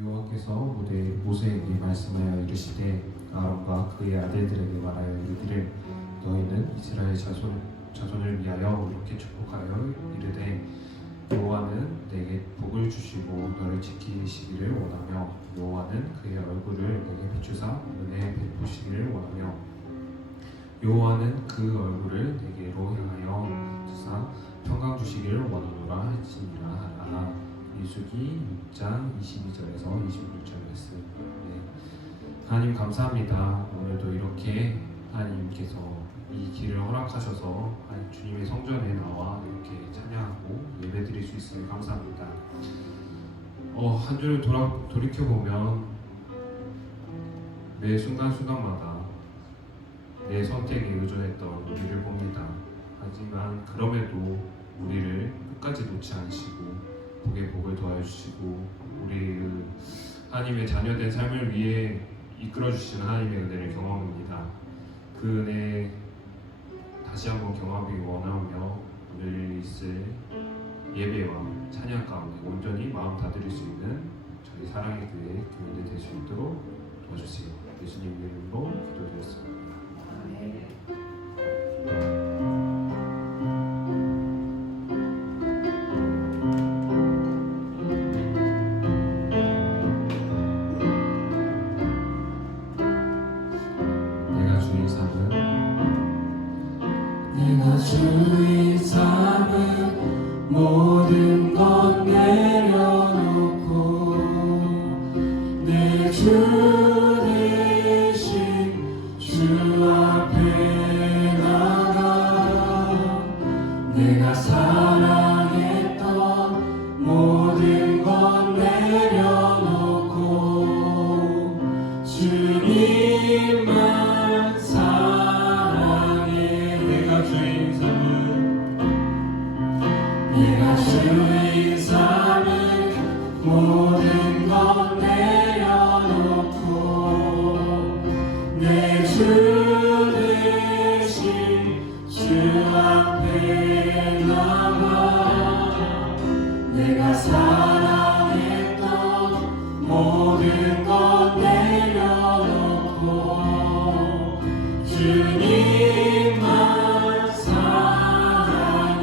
여호와께서 모세에게 말씀하여 이르시되 아론과 그의 아들들에게 말하여 이르기를 너희는 이스라엘 자손을 위하여 이렇게 축복하여 이르되 여호와는 내게 복을 주시고 너를 지키시기를 원하며 여호와는 그의 얼굴을 내게 비추사 은혜 베푸시기를 원하며 여호와는 그 얼굴을 내게로 향하여 주사 평강 주시기를 원하노라 할지니라 하라. 민수기 6장 22절에서 26절 말씀. 하나님 감사합니다. 오늘도 이렇게 하나님께서 이 길을 허락하셔서 주님의 성전에 나와 이렇게 찬양하고 예배드릴 수 있으니 감사합니다. 한 주를 돌이켜보면 매 순간순간마다 내 선택에 의존했던 우리를 봅니다. 하지만 그럼에도 우리를 끝까지 놓지 않으시고 복에 복을 더해주시고 우리 하나님의 자녀된 삶을 위해 이끌어주시는 하나님의 은혜를 경험합니다. 그 은혜 다시 한번 경험하기 원하며 오늘 있을 예배와 찬양 가운데 온전히 마음 다드릴 수 있는 저희 사랑의 교회 교인들 될 수 있도록 도와주세요. 예수님 이름으로 기도드렸습니다. 내가 주인 삼은 모든 것 내려놓고 내 주 대신 주 앞에 나가 내가 사랑했던 모든 것 내려놓고 주님만 내가 주인 삼은 모든 것 내려놓고 내 주 대신 주 앞에 나가 내가 사랑했던 모든 것 내려놓고 주님만 사랑해.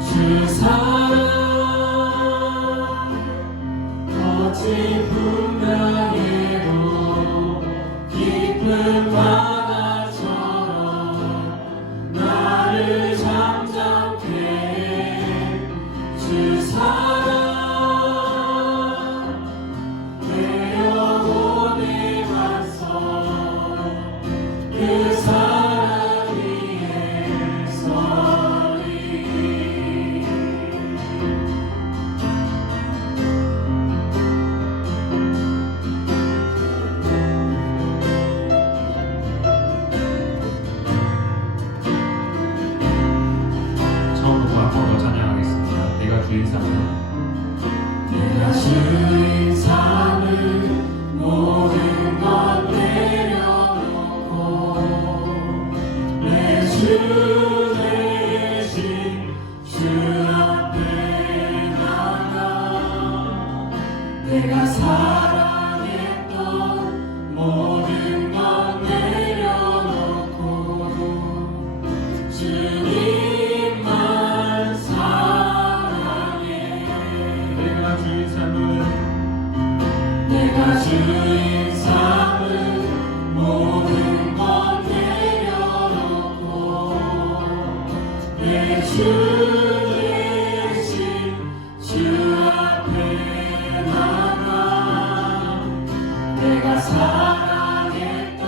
주 사랑 거친 분명해도 깊은 바다처럼 나를 잠잠케 해. 주 사랑 내 영혼의 반석 그 사랑 위에 서리. 처음부터 앞으로 찬양하겠습니다. 내가 주인 삼은 내가 주인 삼은 모든 것 내려놓고 내 주 대신 주 앞에 나가 내가 사랑했던 모든 것 내려놓고 주님만 사랑해. 내가 주인 삼은 모든 것 내려놓고 내 주 대신 주 앞에 나가 내가 사랑했던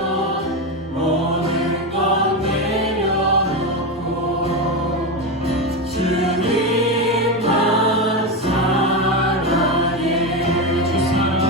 모든 것 내려놓고 주님만 사랑해. 주 사랑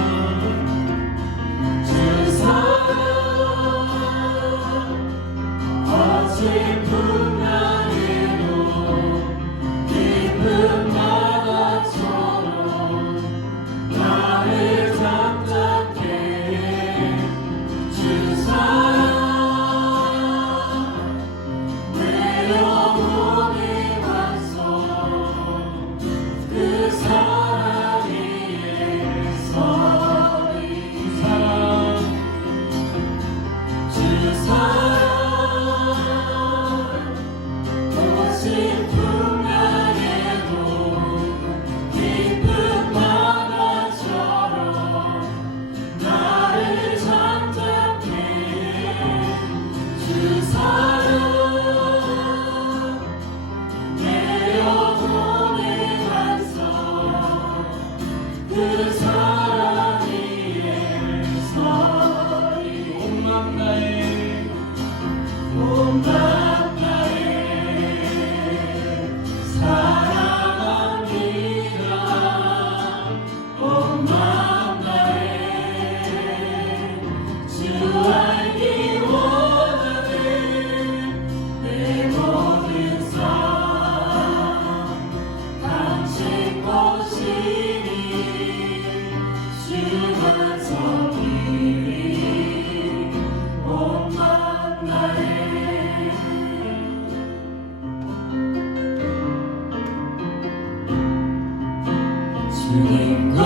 주님과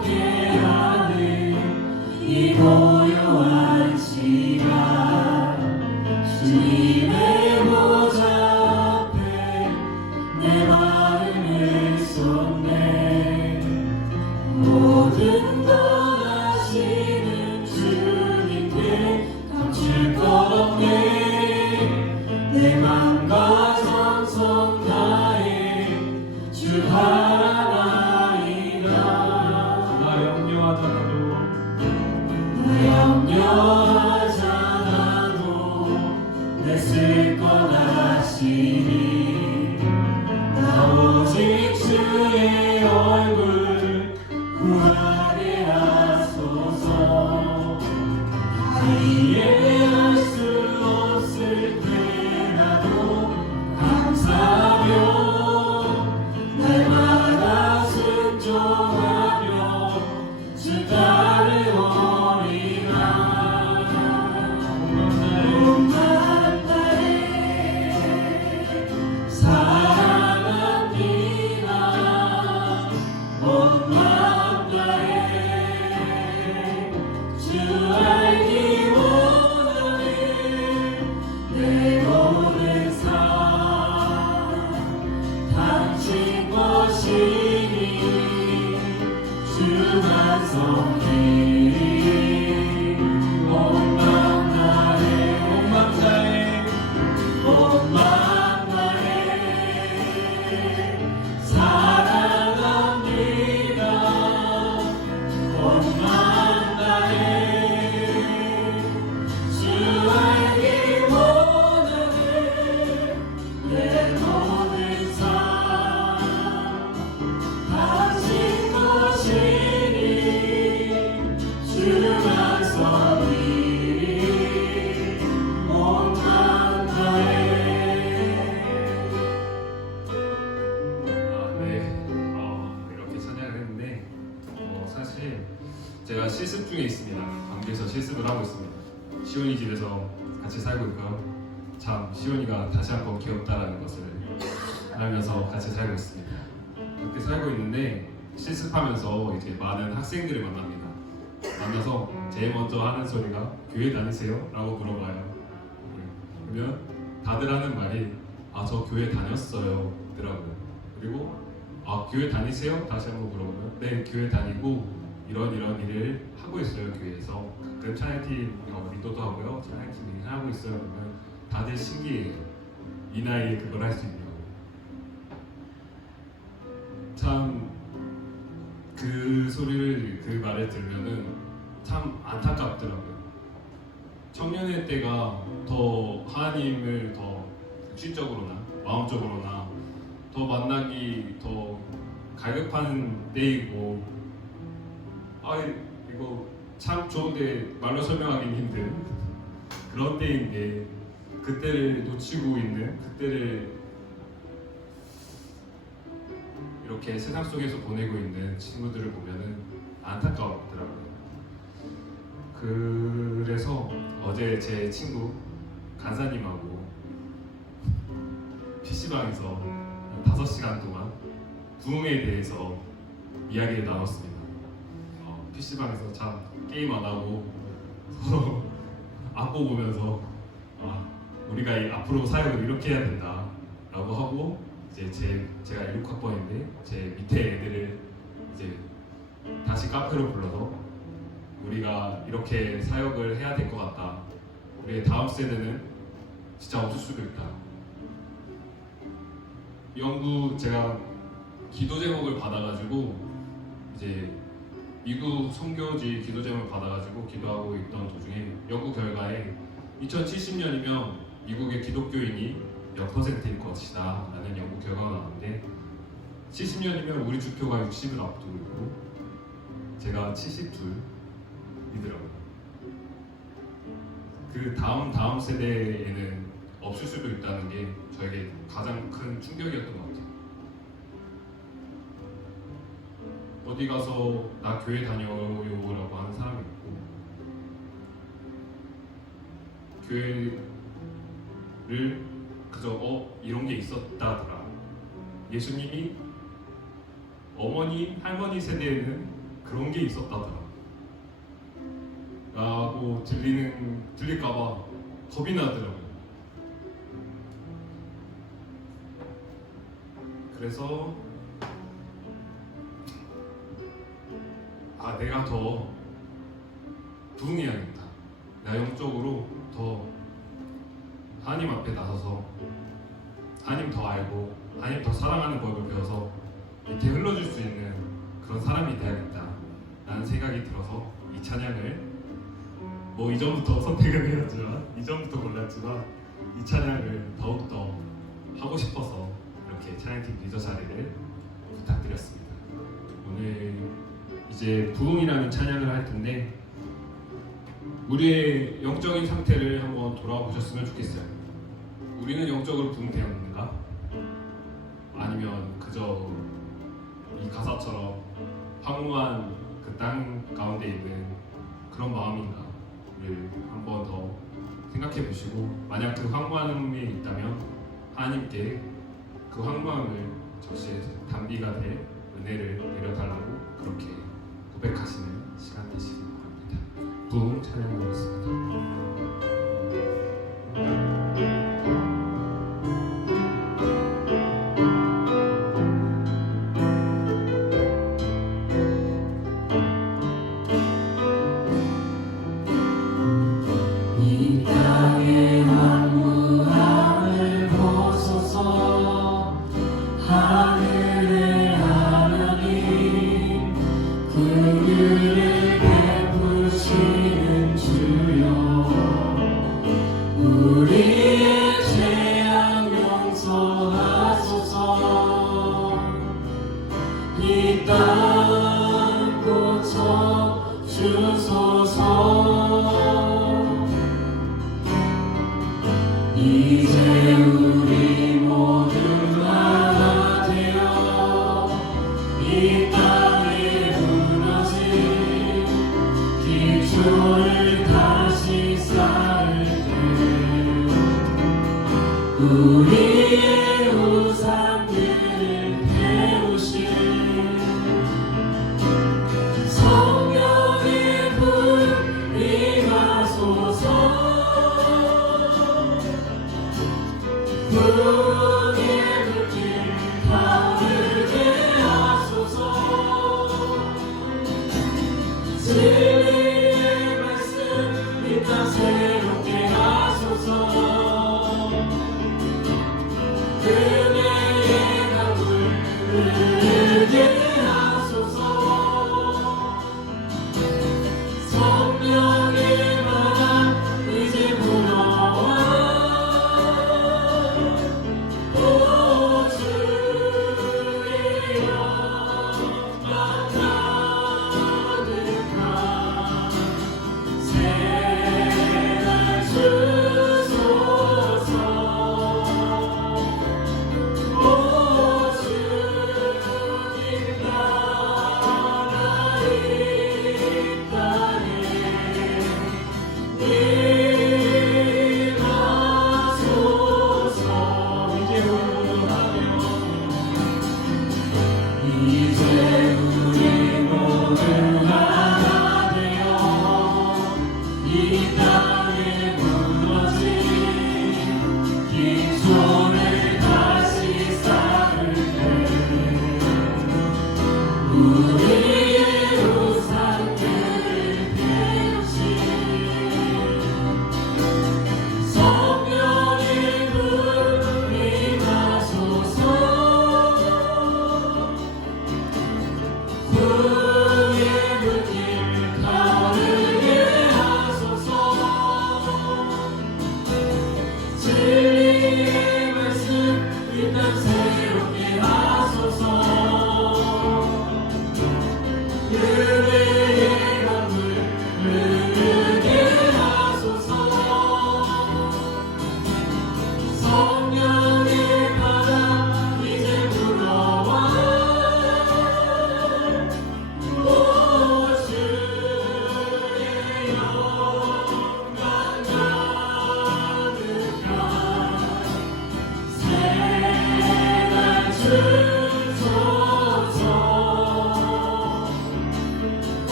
함께하는 이 고요한 시간 주님의 보좌 앞에 내 마음을 쏟네 모든 것 아시는 주님께 감출 것 없네 내 맘과 정성 다해 주 바라나이다 나 염려하잖아도 염려하잖아도 내 쓸 것 아시니 나 오직 주의 얼굴 구하게 하소서 이해할 수 없을 때라도 감사하며 날마다 순종하며 주 따르오리라 온 마음 다해 사랑합니다 온 마음 다해 주 알기 원하네 내 모든 삶 당신 것이니 주만 섬기리 온 마음 다해 온 마음 다해 온 마음 다해 사랑합니다 온 마음 다해 주 알기 원하네 내 모든 삶 당신 것이니 주만 섬기리 온 마음 다해 이렇게 찬양을 했는데 사실 제가 실습 중에 있습니다. 감기에서 실습을 하고 있습니다. 시온이 집에서 같이 살고 있고요. 참 시온이가 다시 한번 귀엽다라는 것을 알면서 같이 살고 있습니다. 그렇게 살고 있는데 실습하면서 이제 많은 학생들을 만납니다. 만나서 제일 먼저 하는 소리가 교회 다니세요? 라고 물어봐요. 그러면 다들 하는 말이 저 교회 다녔어요 더라고요. 그리고 교회 다니세요? 다시 한번 물어보면 네 교회 다니고 이런 일을 하고 있어요 교회에서 가끔 찬양팀 리더도 하고요 찬양팀 일을 하고 있어요 그러면 다들 신기해요 이 나이에 그걸 할 수 있냐고 참 그 소리를 그 말을 들으면은 참 안타깝더라고요 청년의 때가 더 하나님을 더 육신적으로나 마음적으로나 더 만나기 더 갈급한 때이고 이거 참 좋은데 말로 설명하기는 힘든 그런 때인데 그때를 놓치고 있는 그때를 이렇게 세상 속에서 보내고 있는 친구들을 보면은 안타까웠더라고요. 그래서 어제 제 친구 간사님하고 PC방에서 5시간 동안 부흥에 대해서 이야기를 나눴습니다. PC방에서 참 게임 안 하고 서로 앞보 보면서 우리가 앞으로 사역을 이렇게 해야 된다 라고 하고 이제 제가 16학번인데 제 밑에 애들을 이제 다시 카페로 불러서 우리가 이렇게 사역을 해야 될 것 같다. 우리의 다음 세대는 진짜 없을 수도 있다. 영구 제가 기도 제목을 받아가지고 이제 미국 선교지 기도 제목을 받아가지고 기도하고 있던 도중에 연구 결과에 2070년이면 미국의 기독교인이 몇 %일 것이다 라는 연구 결과가 나왔는데 70년이면 우리 주표가 60을 앞두고 있고 제가 72이더라고요. 그 다음 세대에는 없을 수도 있다는 게 저에게 가장 큰 충격이었던 것 같아요. 어디 가서 나 교회 다녀요 라고 하는 사람이 있고 교회를 그저 이런 게 있었다더라. 예수님이 어머니, 할머니 세대에는 그런 게 있었다더라 라고 들릴까봐 겁이 나더라고요. 그래서 내가 더 부흥해야겠다. 나 영적으로 더 하나님 앞에 나서서 하나님 더 알고 하나님 더 사랑하는 법을 배워서 이렇게 흘러줄 수 있는 그런 사람이 돼야겠다 라는 생각이 들어서 이 찬양을 이전부터 선택을 해왔지만 이전부터 골랐지만 이 찬양을 더욱더 하고 싶어서 이렇게 찬양팀 리더 자리를 부탁드렸습니다. 오늘 이제 부흥이라는 찬양을 할 텐데 우리의 영적인 상태를 한번 돌아와 보셨으면 좋겠어요. 우리는 영적으로 부흥되었는가? 아니면 그저 이 가사처럼 황무한 그 땅 가운데 있는 그런 마음인가? 를 한 번 더 생각해 보시고 만약 그 황무함이 있다면 하나님께 그 황무함을 적시해 단비가 될 은혜를 내려달라고 그렇게 고백하시는 시간 되시기 바랍니다. 부흥 찬양하겠습니다. 이 땅의 황무함을 벗어서 하늘의 하나님 그를 베푸시는 주여 우리의 죄악 용서하소서 이 땅 고쳐 주소서 이제 우리 모두 하나 되어 이 땅에 무너진 기초를 다시 쌓을 때 우리의 우상들을 태우신 성령의 불 임하소서 부흥의 불길 타오르게 하소서 진리의 말씀 이 땅 새롭게 하소서 은혜의 강물 흐르게 하소서 성령의 바람 이제 불어와 이제 우리 모두 하나 되어 이 땅에 무너진 기초를 다시 쌓을 때 우리의 우상들을 태우신 성령의 불 임하소서 부흥의 불길 타오르게 하소서 진리의 말씀 이 땅 새롭게 하소서 은혜의 강물 흐르게 하소서 성령의 바람 이제 불어와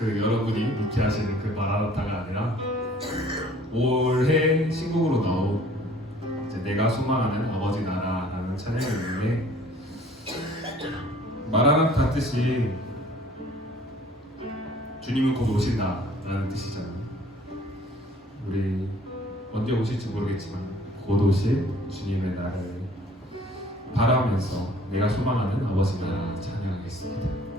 그 여러분이 묵히 하시는 그 마라나타가 아니라 올해 신곡으로 나온 이제 내가 소망하는 아버지 나라라는 찬양이 있는데, 마라나타 뜻이 주님은 곧 오신다라는 뜻이잖아요. 우리 언제 오실지 모르겠지만 곧 오실 주님의 나라를 바라면서 내가 소망하는 아버지 나라 찬양하겠습니다.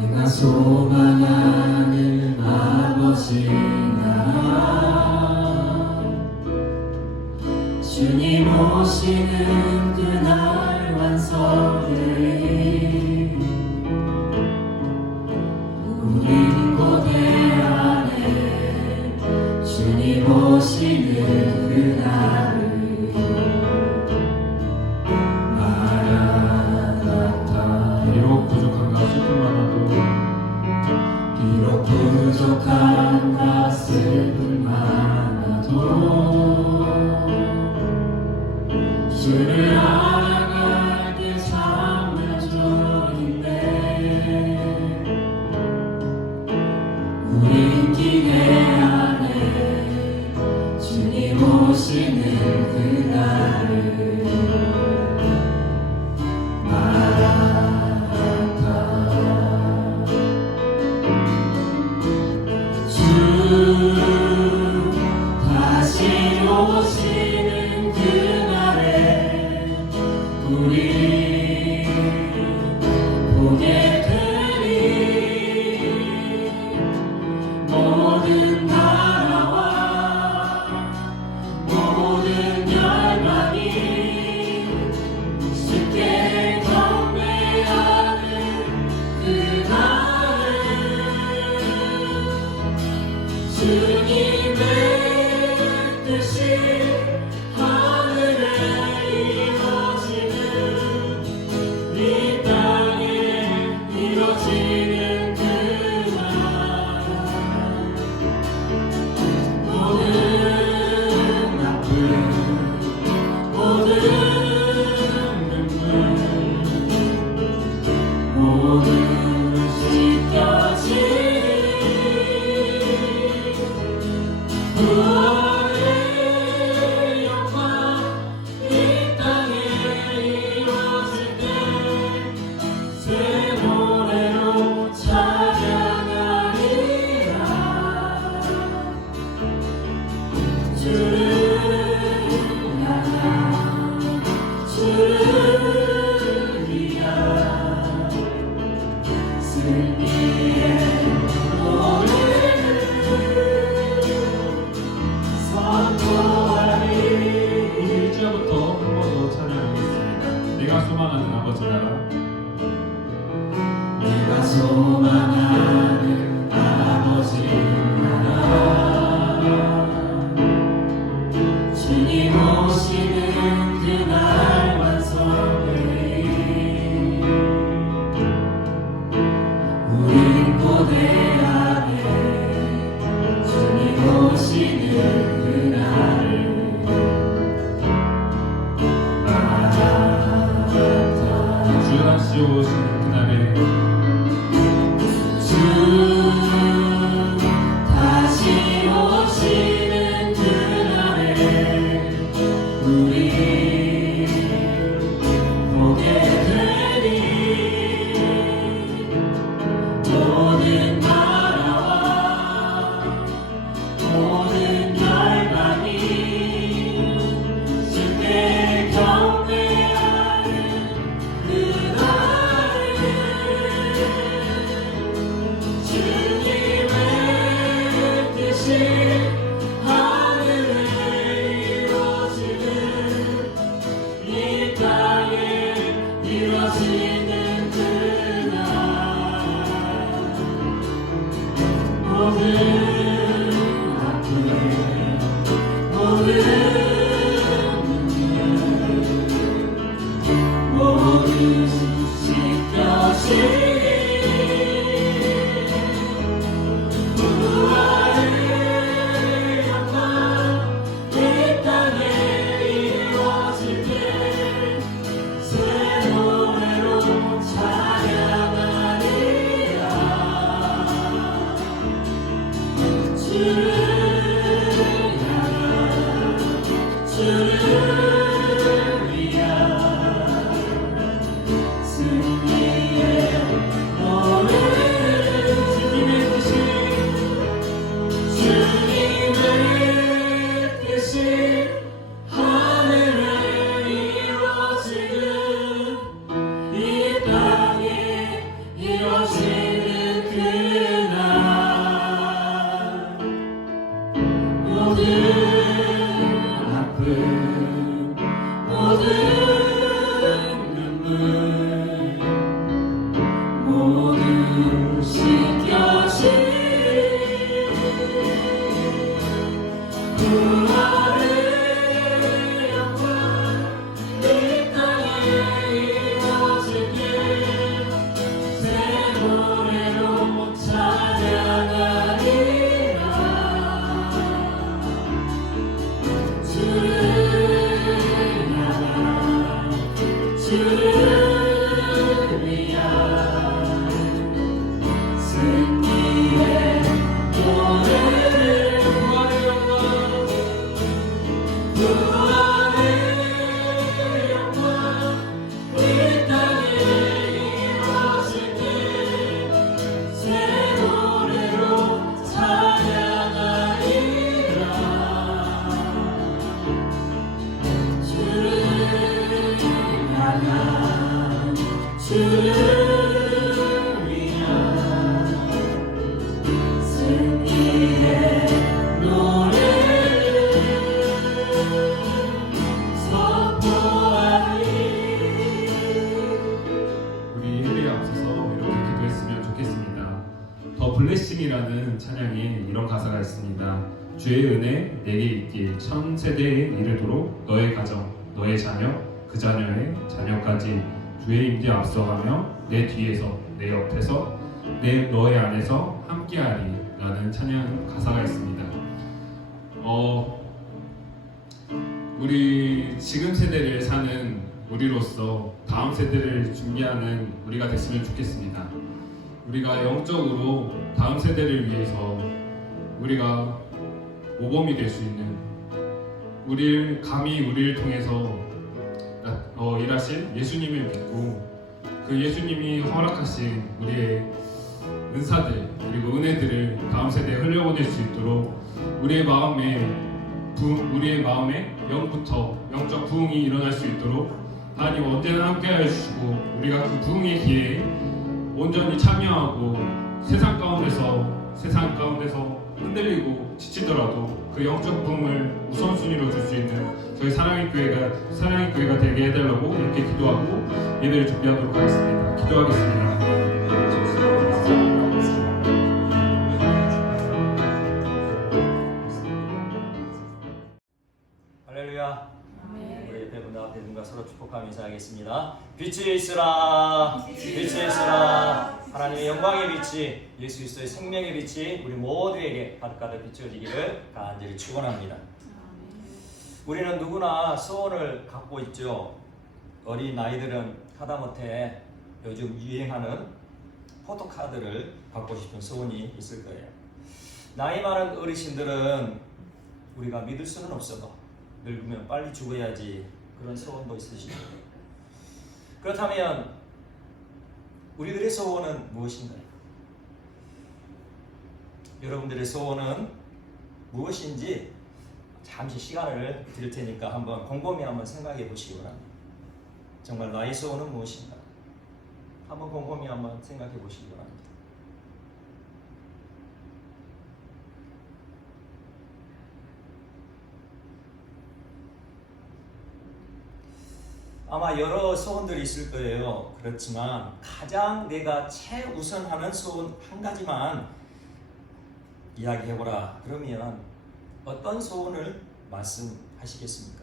내가 소망하는 아버지 나라 주님 오시는 그날 완성되리 우린 고대 안에 주님 오시는 그날을 마라나타 비록 부족한가 슬픔만 하도 비록 부족한가 슬픔만하도 주를 알아갈 때 참는 종인데 우린 기대 안에 주님 오시는 그날을 다시 오시는 그날에 우리 보게 되리 모든 나라와 모든 열방이 쉽게 경배하는 그날에 주님의 뜻이 하늘에 이루어지는 이 땅에 이루어지는 그날 모든 아픔 모든 눈물 모든 씻겨지리 구원의 영광 이 땅에 이루어질 때 새 노래로 찬양하리라 주를 향한 주를 위한 승리의 노래를 선포하리 1절부터 한 번 더 찬양하겠습니다. 내가 소망하는 아버지 나라 내가 소망하는 아버지 나라 주님 오시는 그날 완성되리 우린 고대 안에 주님 오시는 그날을 마라나타 주 다시 오시는 그날에 주 다시 오시는 그날에 우리 보게 되리 모든 나라와 모든 열방이 쉽게 경배하는 그날을 주를 위한 승리의 노래를 선포하리. 우리 예배에 앞서서 이렇게 기도했으면 좋겠습니다. 더 블레싱이라는 찬양에 이런 가사가 있습니다. 주의 은혜 내게 있길 천 세대에 이르도록 너의 가정, 너의 자녀, 그 자녀의 자녀까지 주의 임재 앞서가며 내 뒤에서, 내 옆에서, 너의 안에서 함께하리 라는 찬양 가사가 있습니다. 우리 지금 세대를 사는 우리로서 다음 세대를 준비하는 우리가 됐으면 좋겠습니다. 우리가 영적으로 다음 세대를 위해서 우리가 모범이 될 수 있는, 우리를 통해서 일하신 예수님을 믿고 그 예수님이 허락하신 우리의 은사들 그리고 은혜들을 다음 세대에 흘려보낼 수 있도록 우리의 마음에 영적 부흥이 일어날 수 있도록 하나님 언제나 함께하여 주시고, 우리가 그 부흥의 기회에 온전히 참여하고 세상 가운데서 흔들리고 지치더라도 그 영적 부흥을 우선순위로 줄 수 있는 저희 사랑의 교회가 되게 해달라고 이렇게 기도하고 예배를 준비하도록 하겠습니다. 기도하겠습니다. 할렐루야. 우리 옆에 분들 앞에 분과 서로 축복하며 인사하겠습니다. 빛이 있으라, 빛이 있으라. 하나님의 영광의 빛이, 예수 그리스도의 생명의 빛이 우리 모두에게 가득가득 비춰지기를 간절히 축원합니다. 우리는 누구나 소원을 갖고 있죠. 어린 아이들은 하다못해 요즘 유행하는 포토카드를 받고 싶은 소원이 있을 거예요. 나이 많은 어르신들은 우리가 믿을 수는 없어도 늙으면 빨리 죽어야지 그런 소원도 있으시죠. 그렇다면 우리들의 소원은 무엇인가요? 여러분들의 소원은 무엇인지 잠시 시간을 드릴 테니까 한번 곰곰이 한번 생각해 보시기 바랍니다. 정말 나의 소원은 무엇인가? 한번 곰곰이 한번 생각해 보시기 바랍니다. 아마 여러 소원들이 있을 거예요. 그렇지만 가장 내가 최우선하는 소원 한 가지만 이야기해보라. 그러면 어떤 소원을 말씀하시겠습니까?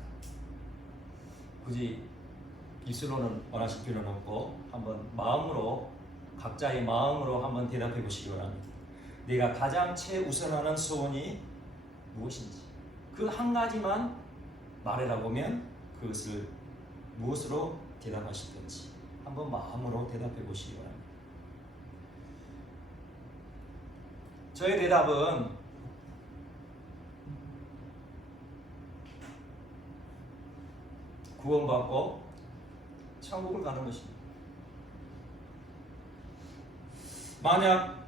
굳이 입술로는 원하실 필요는 없고 한번 마음으로, 각자의 마음으로 한번 대답해 보시기 바랍니다. 내가 가장 최우선하는 소원이 무엇인지 그 한 가지만 말해라 보면 그것을 무엇으로 대답하실 건지 한번 마음으로 대답해 보시기 바랍니다. 저의 대답은 구원받고 천국을 가는 것입니다. 만약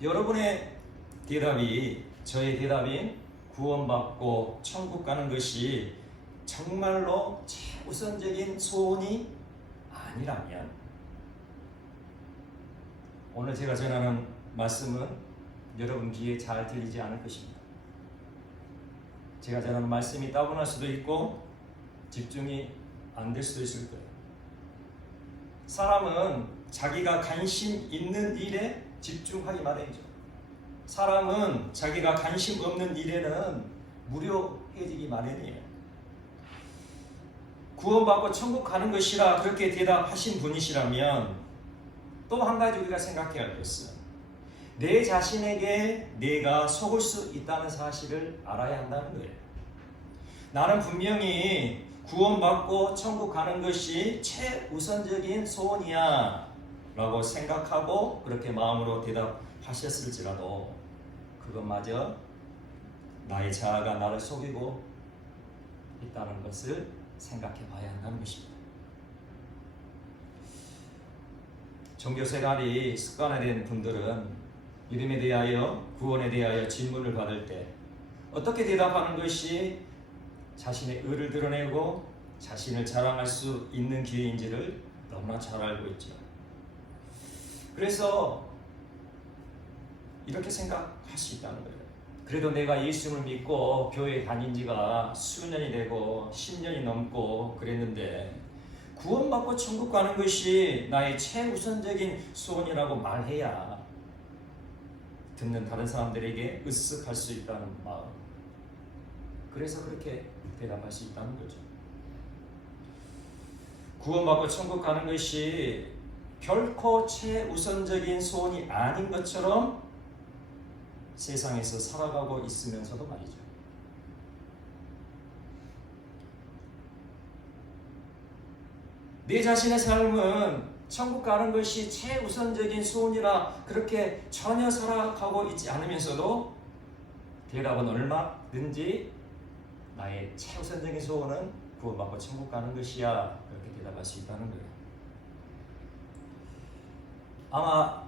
여러분의 대답이 저의 대답인 구원받고 천국 가는 것이 정말로 최우선적인 소원이 아니라면 오늘 제가 전하는 말씀은 여러분 귀에 잘 들리지 않을 것입니다. 제가 전하는 말씀이 따분할 수도 있고 집중이 안 될 수도 있을 거예요. 사람은 자기가 관심 있는 일에 집중하기 마련이죠. 사람은 자기가 관심 없는 일에는 무료해지기 마련이에요. 구원받고 천국 가는 것이라 그렇게 대답하신 분이시라면 또 한 가지 우리가 생각해야 할 것은 내 자신에게 내가 속을 수 있다는 사실을 알아야 한다는 거예요. 나는 분명히 구원받고 천국 가는 것이 최우선적인 소원이야 라고 생각하고 그렇게 마음으로 대답하셨을지라도 그것마저 나의 자아가 나를 속이고 있다는 것을 생각해 봐야 한다는 것입니다. 종교생활이 습관화된 분들은 믿음에 대하여, 구원에 대하여 질문을 받을 때 어떻게 대답하는 것이 자신의 의를 드러내고 자신을 자랑할 수 있는 기회인지를 너무나 잘 알고 있죠. 그래서 이렇게 생각할 수 있다는 거예요. 그래도 내가 예수님을 믿고 교회 다닌 지가 수년이 되고 10년이 넘고 그랬는데 구원받고 천국 가는 것이 나의 최우선적인 소원이라고 말해야 듣는 다른 사람들에게 으쓱할 수 있다는 마음. 그래서 그렇게 대답할 수 있다는 거죠. 구원받고 천국 가는 것이 결코 최우선적인 소원이 아닌 것처럼 세상에서 살아가고 있으면서도 말이죠. 내 자신의 삶은 천국 가는 것이 최우선적인 소원이라 그렇게 전혀 살아가고 있지 않으면서도 대답은 얼마든지 나의 최우선적인 소원은 구원받고 천국 가는 것이야, 그렇게 대답할 수 있다는 거예요. 아마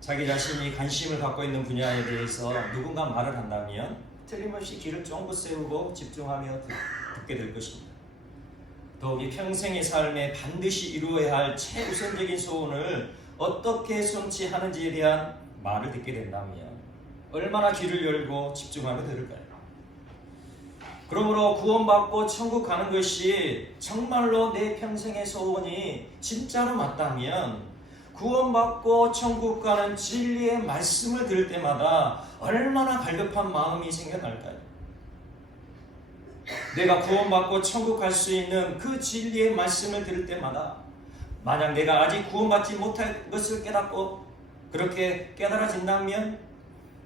자기 자신이 관심을 갖고 있는 분야에 대해서 누군가 말을 한다면 틀림없이 귀를 쫑긋 세우고 집중하며 듣게 될 것입니다. 더욱이 평생의 삶에 반드시 이루어야 할 최우선적인 소원을 어떻게 성취하는지에 대한 말을 듣게 된다면 얼마나 귀를 열고 집중하며 들을까요? 그러므로 구원받고 천국 가는 것이 정말로 내 평생의 소원이 진짜로 맞다면 구원받고 천국 가는 진리의 말씀을 들을 때마다 얼마나 갈급한 마음이 생겨날까요? 내가 구원받고 천국 갈 수 있는 그 진리의 말씀을 들을 때마다 만약 내가 아직 구원받지 못할 것을 깨닫고 그렇게 깨달아진다면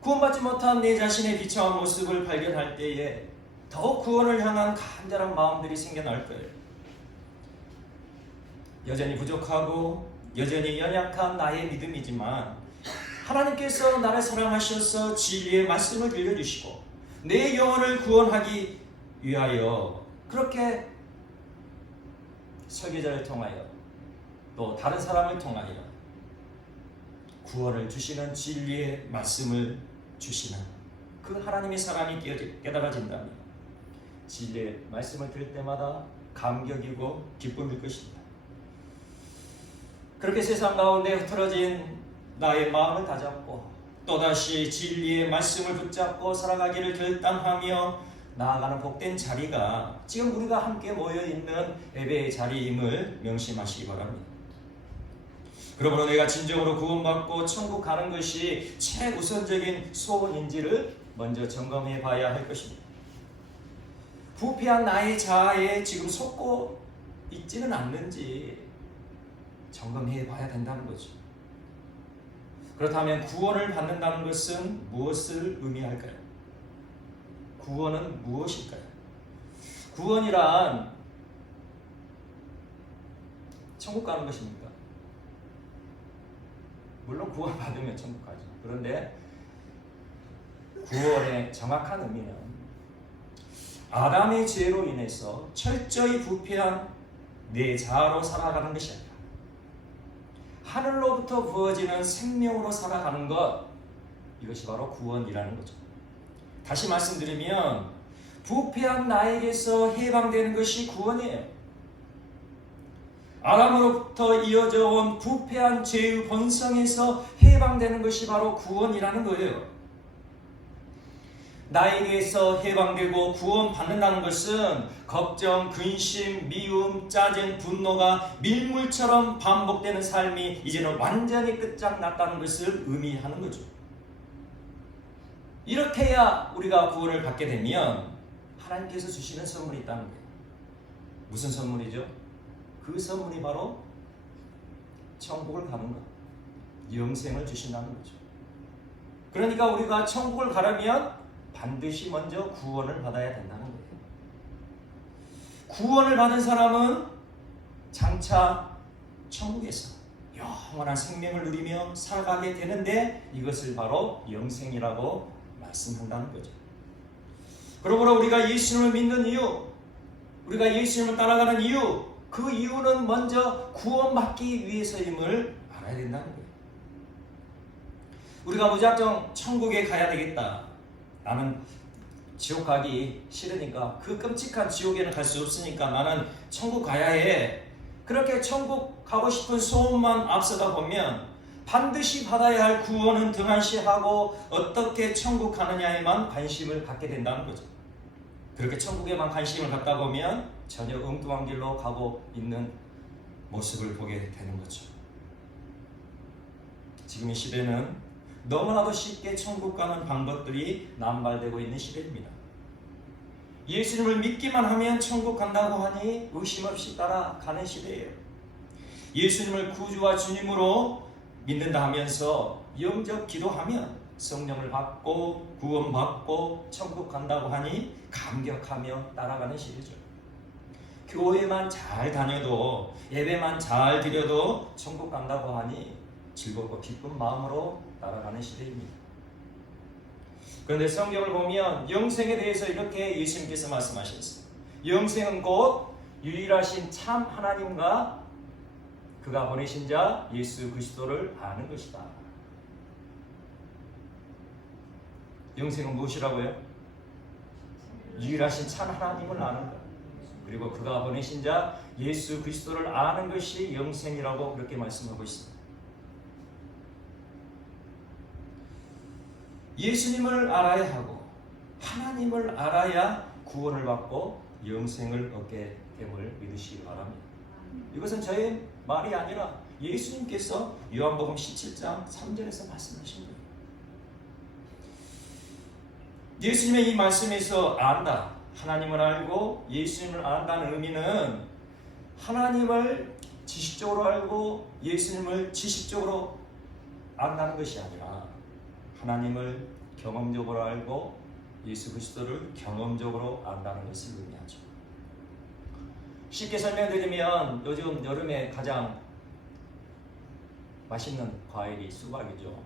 구원받지 못한 내 자신의 비참한 모습을 발견할 때에 더욱 구원을 향한 간절한 마음들이 생겨날 거예요. 여전히 부족하고 여전히 연약한 나의 믿음이지만 하나님께서 나를 사랑하셔서 진리의 말씀을 들려주시고 내 영혼을 구원하기 위하여 그렇게 설교자를 통하여 또 다른 사람을 통하여 구원을 주시는 진리의 말씀을 주시는 그 하나님의 사랑이 깨달아진다면 진리의 말씀을 들을 때마다 감격이고 기쁨일 것입니다. 그렇게 세상 가운데 흐트러진 나의 마음을 다잡고 또다시 진리의 말씀을 붙잡고 살아가기를 결단하며 나아가는 복된 자리가 지금 우리가 함께 모여있는 예배의 자리임을 명심하시기 바랍니다. 그러므로 내가 진정으로 구원받고 천국 가는 것이 최우선적인 소원인지를 먼저 점검해 봐야 할 것입니다. 부패한 나의 자아에 지금 속고 있지는 않는지 점검해 봐야 된다는 거죠. 그렇다면 구원을 받는다는 것은 무엇을 의미할까요? 구원은 무엇일까요? 구원이란 천국 가는 것입니까? 물론 구원 받으면 천국 가죠. 그런데 구원의 정확한 의미는 아담의 죄로 인해서 철저히 부패한 내 자아로 살아가는 것이 아니라 하늘로부터 부어지는 생명으로 살아가는 것, 이것이 바로 구원이라는 거죠. 다시 말씀드리면 부패한 나에게서 해방되는 것이 구원이에요. 아담으로부터 이어져 온 부패한 죄의 본성에서 해방되는 것이 바로 구원이라는 거예요. 나에게서 해방되고 구원받는다는 것은 걱정, 근심, 미움, 짜증, 분노가 밀물처럼 반복되는 삶이 이제는 완전히 끝장났다는 것을 의미하는 거죠. 이렇게 해야 우리가 구원을 받게 되면 하나님께서 주시는 선물이 있다는 거예요. 무슨 선물이죠? 그 선물이 바로 천국을 가는 것, 영생을 주신다는 거죠. 그러니까 우리가 천국을 가려면 반드시 먼저 구원을 받아야 된다는 거예요. 구원을 받은 사람은 장차 천국에서 영원한 생명을 누리며 살아가게 되는데 이것을 바로 영생이라고 말씀한다는 거죠. 그러므로 우리가 예수님을 믿는 이유, 우리가 예수님을 따라가는 이유, 그 이유는 먼저 구원받기 위해서임을 알아야 된다는 거예요. 우리가 무작정 천국에 가야 되겠다, 나는 지옥 가기 싫으니까, 그 끔찍한 지옥에는 갈 수 없으니까 나는 천국 가야 해, 그렇게 천국 가고 싶은 소원만 앞서다 보면 반드시 받아야 할 구원은 등한시하고 어떻게 천국 가느냐에만 관심을 갖게 된다는 거죠. 그렇게 천국에만 관심을 갖다 보면 전혀 엉뚱한 길로 가고 있는 모습을 보게 되는 거죠. 지금 이 시대는 너무나도 쉽게 천국 가는 방법들이 남발되고 있는 시대입니다. 예수님을 믿기만 하면 천국 간다고 하니 의심 없이 따라가는 시대예요. 예수님을 구주와 주님으로 믿는다 하면서 영접 기도하면 성령을 받고 구원받고 천국 간다고 하니 감격하며 따라가는 시대죠. 교회만 잘 다녀도 예배만 잘 드려도 천국 간다고 하니 즐겁고 기쁜 마음으로 따라가는 시대입니다. 그런데 성경을 보면 영생에 대해서 이렇게 예수님께서 말씀하셨어요. 영생은 곧 유일하신 참 하나님과 그가 보내신 자 예수 그리스도를 아는 것이다. 영생은 무엇이라고요? 유일하신 참 하나님을 아는 것, 그리고 그가 보내신 자 예수 그리스도를 아는 것이 영생이라고 그렇게 말씀하고 있습니다. 예수님을 알아야 하고 하나님을 알아야 구원을 받고 영생을 얻게 됨을 믿으시기 바랍니다. 이것은 저의 말이 아니라 예수님께서 요한복음 17장 3절에서 말씀하신 거예요. 예수님의 이 말씀에서 안다, 하나님을 알고 예수님을 안다는 의미는 하나님을 지식적으로 알고 예수님을 지식적으로 안다는 것이 아니라 하나님을 경험적으로 알고 예수 그리스도를 경험적으로 안다는 것을 의미하죠. 쉽게 설명드리면 요즘 여름에 가장 맛있는 과일이 수박이죠.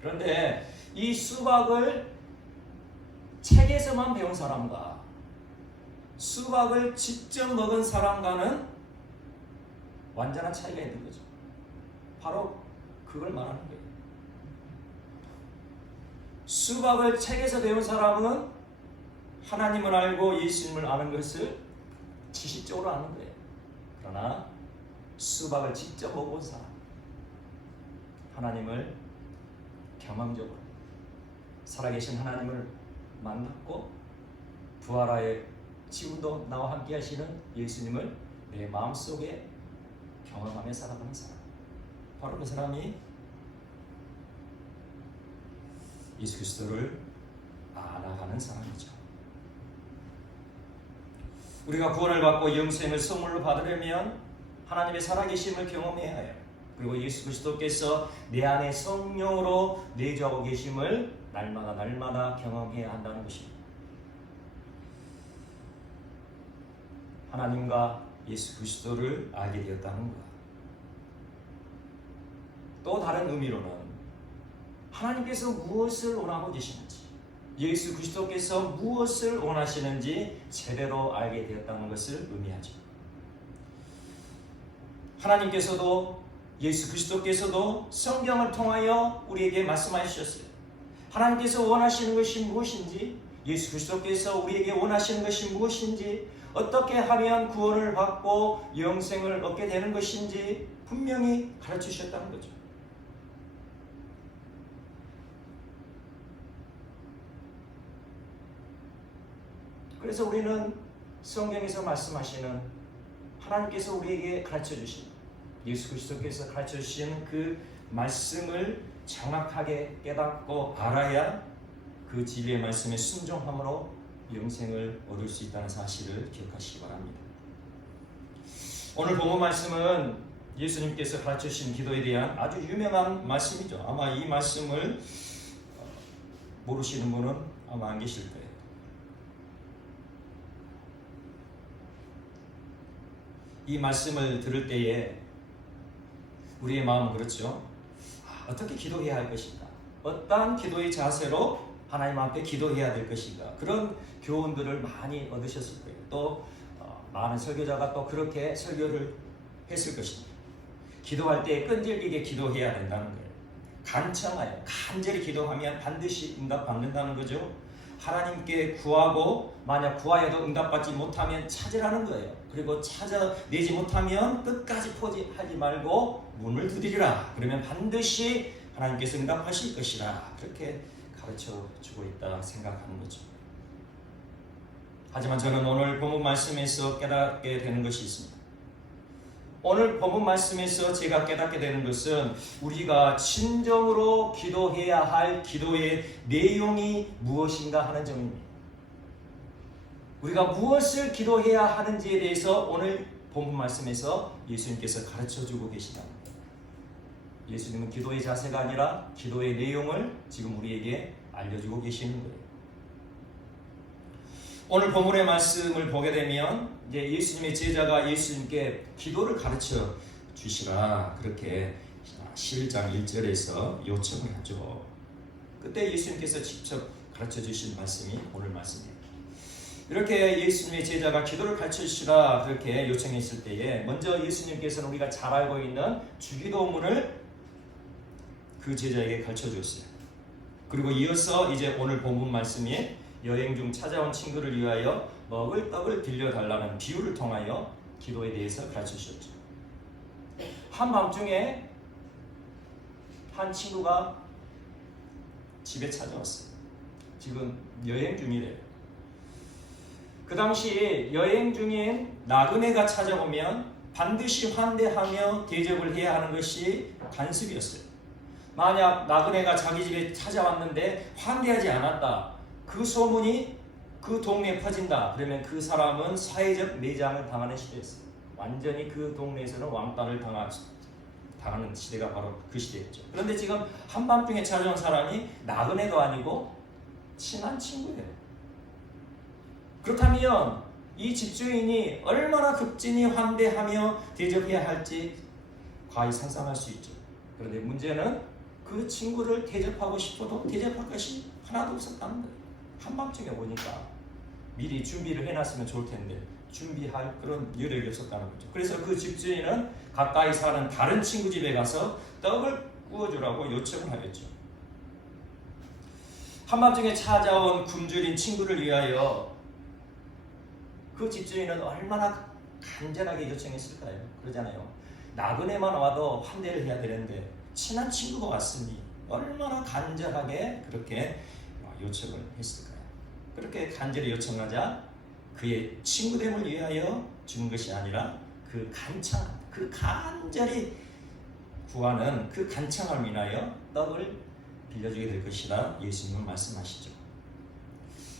그런데 이 수박을 책에서만 배운 사람과 수박을 직접 먹은 사람과는 완전한 차이가 있는 거죠. 바로 그걸 말하는 거예요. 수박을 책에서 배운 사람은 하나님을 알고 예수님을 아는 것을 지식적으로 아는 거예요. 그러나 수박을 직접 먹어본 사람, 하나님을 경험적으로 살아계신 하나님을 만났고 부활하여 지금도 나와 함께 하시는 예수님을 내 마음속에 경험하며 살아가는 사람, 바로 그 사람이 예수 그리스도를 알아가는 사람이죠. 우리가 구원을 받고 영생을 선물로 받으려면 하나님의 살아계심을 경험해야 해요. 그리고 예수 그리스도께서 내 안에 성령으로 내주하고 계심을 날마다 경험해야 한다는 것입니다. 하나님과 예수 그리스도를 알게 되었다는 것. 또 다른 의미로는 하나님께서 무엇을 원하고 계시는지, 예수 그리스도께서 무엇을 원하시는지 제대로 알게 되었다는 것을 의미하죠. 하나님께서도 예수 그리스도께서도 성경을 통하여 우리에게 말씀하셨어요. 하나님께서 원하시는 것이 무엇인지, 예수 그리스도께서 우리에게 원하시는 것이 무엇인지, 어떻게 하면 구원을 받고 영생을 얻게 되는 것인지 분명히 가르치셨다는 거죠. 그래서 우리는 성경에서 말씀하시는 하나님께서 우리에게 가르쳐 주신 예수 그리스도께서 가르쳐 주신 그 말씀을 정확하게 깨닫고 알아야 그 진리의 말씀에 순종함으로 영생을 얻을 수 있다는 사실을 기억하시기 바랍니다. 오늘 본문 말씀은 예수님께서 가르쳐 주신 기도에 대한 아주 유명한 말씀이죠. 아마 이 말씀을 모르시는 분은 아마 안 계실 거예요. 이 말씀을 들을 때에 우리의 마음은 그렇죠. 어떻게 기도해야 할 것인가? 어떠한 기도의 자세로 하나님 앞에 기도해야 될 것인가? 그런 교훈들을 많이 얻으셨을 거예요. 또 많은 설교자가 또 그렇게 설교를 했을 것입니다. 기도할 때 끈질기게 기도해야 된다는 거예요. 간청하여 간절히 기도하면 반드시 응답받는다는 거죠. 하나님께 구하고 만약 구하여도 응답받지 못하면 찾으라는 거예요. 그리고 찾아내지 못하면 끝까지 포기하지 말고 문을 두드리라. 그러면 반드시 하나님께서 응답하실 것이라. 그렇게 가르쳐 주고 있다 생각하는 거죠. 하지만 저는 오늘 본문 말씀에서 깨닫게 되는 것이 있습니다. 오늘 본문 말씀에서 제가 깨닫게 되는 것은 우리가 진정으로 기도해야 할 기도의 내용이 무엇인가 하는 점입니다. 우리가 무엇을 기도해야 하는지에 대해서 오늘 본문 말씀에서 예수님께서 가르쳐주고 계시다. 예수님은 기도의 자세가 아니라 기도의 내용을 지금 우리에게 알려주고 계시는 거예요. 오늘 본문의 말씀을 보게 되면 이제 예수님의 제자가 예수님께 기도를 가르쳐 주시라 그렇게 11장 1절에서 요청을 하죠. 그때 예수님께서 직접 가르쳐 주신 말씀이 오늘 말씀이에요. 이렇게 예수님의 제자가 기도를 가르쳐 주시라 그렇게 요청했을 때에 먼저 예수님께서는 우리가 잘 알고 있는 주기도문을 그 제자에게 가르쳐 주었어요. 그리고 이어서 이제 오늘 본문 말씀이 여행 중 찾아온 친구를 위하여 먹을 떡을 빌려달라는 비유를 통하여 기도에 대해서 가르쳐 주셨죠. 한밤중에 한 친구가 집에 찾아왔어요. 지금 여행 중이래요. 그 당시 여행 중인 나그네가 찾아오면 반드시 환대하며 대접을 해야 하는 것이 관습이었어요. 만약 나그네가 자기 집에 찾아왔는데 환대하지 않았다, 그 소문이 그 동네에 퍼진다. 그러면 그 사람은 사회적 매장을 당하는 시대였어요. 완전히 그 동네에서는 왕따를 당하는 시대가 바로 그 시대였죠. 그런데 지금 한밤중에 찾아온 사람이 나그네도 아니고 친한 친구예요. 그렇다면 이 집주인이 얼마나 극진히 환대하며 대접해야 할지 과히 상상할 수 있죠. 그런데 문제는 그 친구를 대접하고 싶어도 대접할 것이 하나도 없었다는 거예요. 한밤중에 오니까 미리 준비를 해놨으면 좋을 텐데 준비할 그런 여력이 없었다는 거죠. 그래서 그 집주인은 가까이 사는 다른 친구 집에 가서 떡을 구워주라고 요청을 하였죠. 한밤중에 찾아온 굶주린 친구를 위하여 그 집주인은 얼마나 간절하게 요청했을까요? 그러잖아요. 나그네만 와도 환대를 해야 되는데 친한 친구가 왔으니 얼마나 간절하게 그렇게 요청을 했을까요? 그렇게 간절히 요청하자 그의 친구됨을 위하여 주는 것이 아니라 그 간절히 구하는 그 간청함을 인하여 떡을 빌려주게 될 것이라 예수님은 말씀하시죠.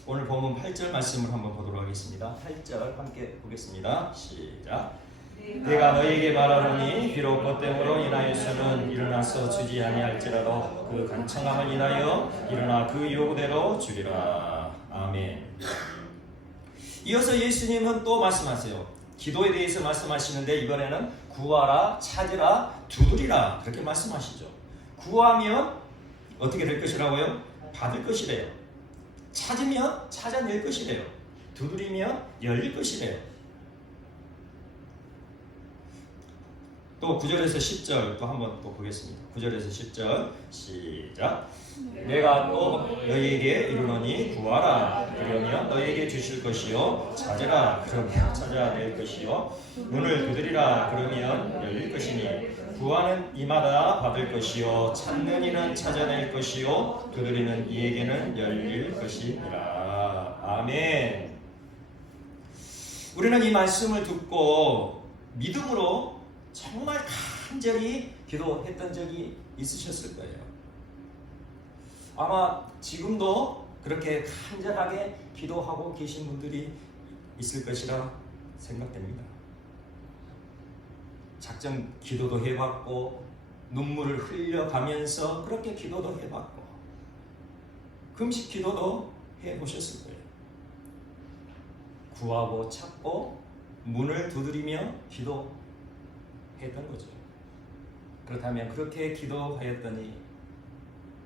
오늘 본문 8절 말씀을 한번 보도록 하겠습니다. 8절 함께 보겠습니다. 시작. 내가 너희에게 말하노니 비록 벗됨으로 인하여서는 일어나서 주지 아니할지라도 그 간청함을 인하여 일어나 그 요구대로 주리라. 아멘. 이어서 예수님은 또 말씀하세요. 기도에 대해서 말씀하시는데 이번에는 구하라, 찾으라, 두드리라 그렇게 말씀하시죠. 구하면 어떻게 될 것이라고요? 받을 것이래요. 찾으면 찾아낼 것이래요. 두드리면 열릴 것이래요. 또 9절에서 10절 또 한번 또 보겠습니다. 9절에서 10절 시작. 내가 또 너희에게 이르노니 구하라 그러면 너희에게 주실 것이요 찾으라 그러면 찾아낼 것이요 문을 두드리라 그러면 열릴 것이니 구하는 이마다 받을 것이요 찾는 이는 찾아낼 것이요 두드리는 이에게는 열릴 것이니라. 아멘. 우리는 이 말씀을 듣고 믿음으로 정말 간절히 기도했던 적이 있으셨을 거예요. 아마 지금도 그렇게 간절하게 기도하고 계신 분들이 있을 것이라 생각됩니다. 작정 기도도 해봤고 눈물을 흘려가면서 그렇게 기도도 해봤고 금식 기도도 해보셨을 거예요. 구하고 찾고 문을 두드리며 기도했던 거죠. 그렇다면 그렇게 기도하였더니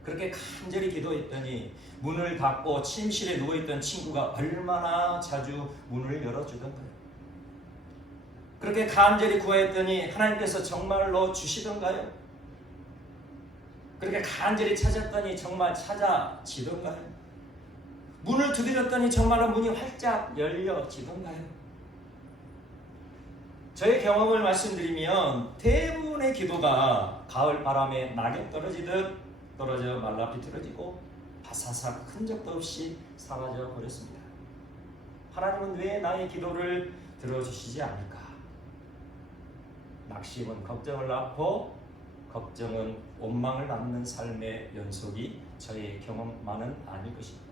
그렇게 간절히 기도했더니 문을 닫고 침실에 누워있던 친구가 얼마나 자주 문을 열어주던가요? 그렇게 간절히 구하였더니 하나님께서 정말로 주시던가요? 그렇게 간절히 찾았더니 정말 찾아지던가요? 문을 두드렸더니 정말로 문이 활짝 열려지던가요? 저의 경험을 말씀드리면 대부분의 기도가 가을 바람에 낙엽 떨어지듯 떨어져 말라 비틀어지고 바사삭 흔적도 없이 사라져 버렸습니다. 하나님은 왜 나의 기도를 들어주시지 않을까? 낙심은 걱정을 낳고 걱정은 원망을 낳는 삶의 연속이 저의 경험만은 아닐 것입니다.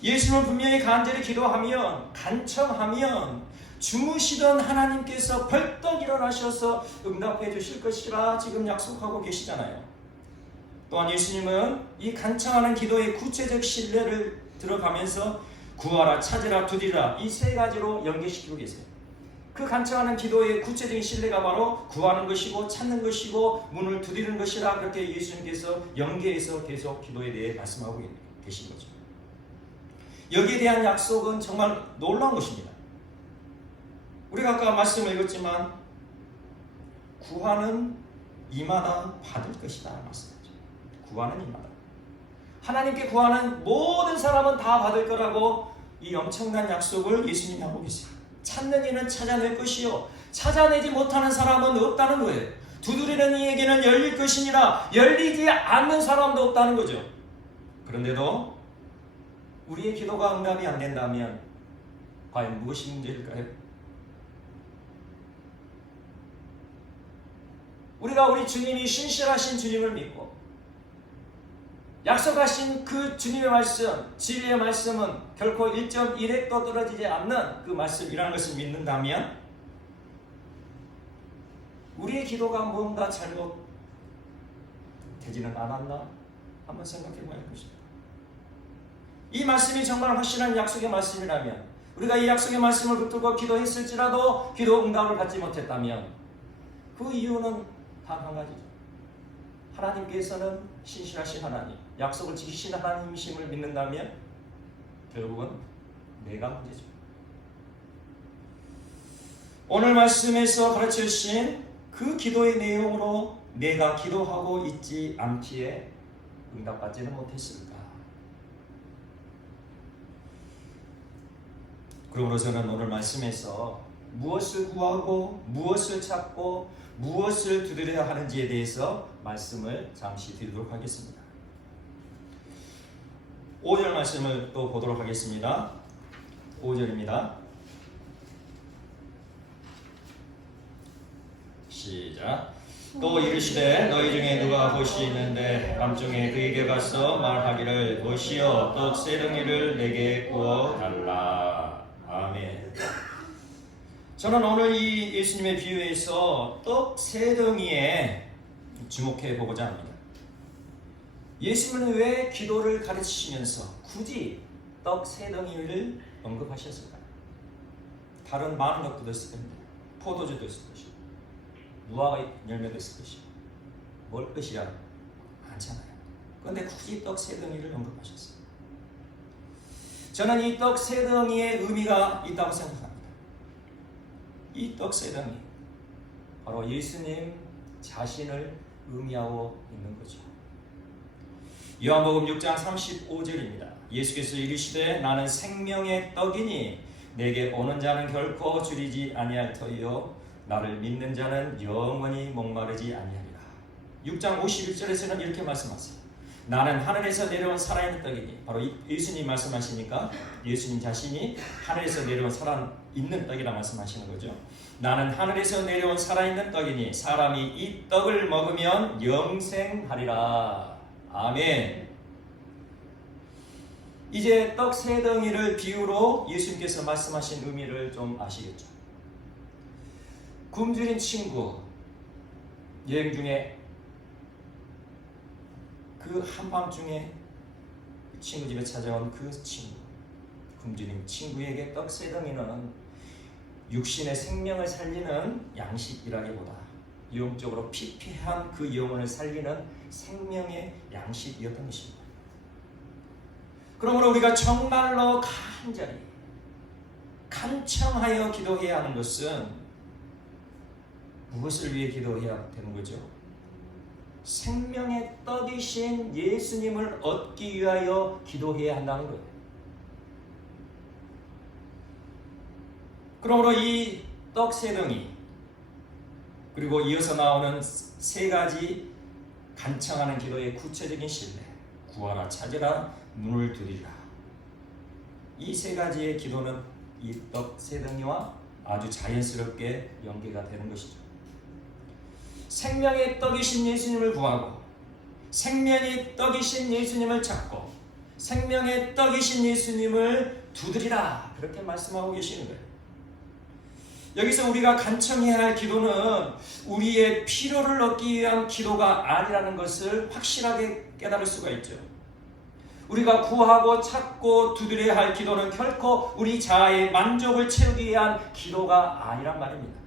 예수님은 분명히 간절히 기도하면 간청하면 주무시던 하나님께서 벌떡 일어나셔서 응답해 주실 것이라 지금 약속하고 계시잖아요. 또한 예수님은 이 간청하는 기도의 구체적 신뢰를 들어가면서 구하라, 찾으라, 두드리라 이 세 가지로 연계시키고 계세요. 그 간청하는 기도의 구체적인 신뢰가 바로 구하는 것이고 찾는 것이고 문을 두드리는 것이라 그렇게 예수님께서 연계해서 계속 기도에 대해 말씀하고 계신 거죠. 여기에 대한 약속은 정말 놀라운 것입니다. 우리가 아까 말씀을 읽었지만 구하는 이마다 받을 것이다 말씀하죠. 구하는 이마다. 하나님께 구하는 모든 사람은 다 받을 거라고 이 엄청난 약속을 예수님이 하고 계세요. 찾는 이는 찾아낼 것이요 찾아내지 못하는 사람은 없다는 거예요. 두드리는 이에게는 열릴 것이니라 열리지 않는 사람도 없다는 거죠. 그런데도 우리의 기도가 응답이 안 된다면 과연 무엇이 문제일까요? 우리가 우리 주님이 신실하신 주님을 믿고 약속하신 그 주님의 말씀, 진리의 말씀은 결코 1.1핵도 떨어지지 않는 그 말씀이라는 것을 믿는다면 우리의 기도가 뭔가 잘못되지는 않았나? 한번 생각해 봐야 할 것입니다. 이 말씀이 정말 확실한 약속의 말씀이라면 우리가 이 약속의 말씀을 붙들고 기도했을지라도 기도 응답을 받지 못했다면 그 이유는 단 한 가지죠. 하나님께서는 신실하신 하나님, 약속을 지키신 하나님이심을 믿는다면 결국은 내가 문제죠. 오늘 말씀에서 가르쳐 주신 그 기도의 내용으로 내가 기도하고 있지 않기에 응답받지는 못했을까? 그러므로 저는 오늘 말씀에서 무엇을 구하고 무엇을 찾고 무엇을 두드려야 하는지에 대해서 말씀을 잠시 드리도록 하겠습니다. 5절 말씀을 또 보도록 하겠습니다. 5절입니다. 시작. 또 이르시되 너희 중에 누가 벗이 있는데 밤중에 그에게 가서 말하기를 벗이여 떡 세 덩이를 내게 구워 달라. 아멘. 저는 오늘 이 예수님의 비유에서 떡 세 덩이에 주목해 보고자 합니다. 예수님은 왜 기도를 가르치시면서 굳이 떡 세 덩이를 언급하셨을까요? 다른 많은 것들도 있을 겁니다. 포도주도 있을 것이고 무화과 열매도 있을 것이고 뭘 것이야 많잖아요. 그런데 굳이 떡 세 덩이를 언급하셨어요. 저는 이 떡 세 덩이의 의미가 있다고 생각합니다. 이 떡 세 덩이 바로 예수님 자신을 의미하고 있는 거죠. 요한복음 6장 35절입니다. 예수께서 이르시되 나는 생명의 떡이니 내게 오는 자는 결코 줄이지 아니할 터이요 나를 믿는 자는 영원히 목마르지 아니하리라. 6장 51절에서는 이렇게 말씀하세요. 나는 하늘에서 내려온 살아있는 떡이니 바로 예수님 말씀하시니까 예수님 자신이 하늘에서 내려온 살아있는 떡이라 말씀하시는 거죠. 나는 하늘에서 내려온 살아있는 떡이니 사람이 이 떡을 먹으면 영생하리라. 아멘. 이제 떡 세 덩이를 비유로 예수님께서 말씀하신 의미를 좀 아시겠죠? 굶주린 친구 여행 중에 그 한밤중에 친구 집에 찾아온 그 친구 굶주린 친구에게 떡 세 덩이는 육신의 생명을 살리는 양식이라기보다 영적으로 피폐한 그 영혼을 살리는 생명의 양식이었던 것입니다. 그러므로 우리가 정말로 간절히 간청하여 기도해야 하는 것은 무엇을 위해 기도해야 되는 거죠? 생명의 떡이신 예수님을 얻기 위하여 기도해야 한다는 거예요. 그러므로 이 떡 세 덩이, 그리고 이어서 나오는 세 가지 간청하는 기도의 구체적인 신뢰. 구하라, 찾으라, 문을 두드리라. 이 세 가지의 기도는 이 떡 세 덩이와 아주 자연스럽게 연계가 되는 것이죠. 생명의 떡이신 예수님을 구하고, 생명의 떡이신 예수님을 찾고, 생명의 떡이신 예수님을 두드리라, 그렇게 말씀하고 계시는 거예요. 여기서 우리가 간청해야 할 기도는 우리의 필요를 얻기 위한 기도가 아니라는 것을 확실하게 깨달을 수가 있죠. 우리가 구하고 찾고 두드려야 할 기도는 결코 우리 자아의 만족을 채우기 위한 기도가 아니란 말입니다.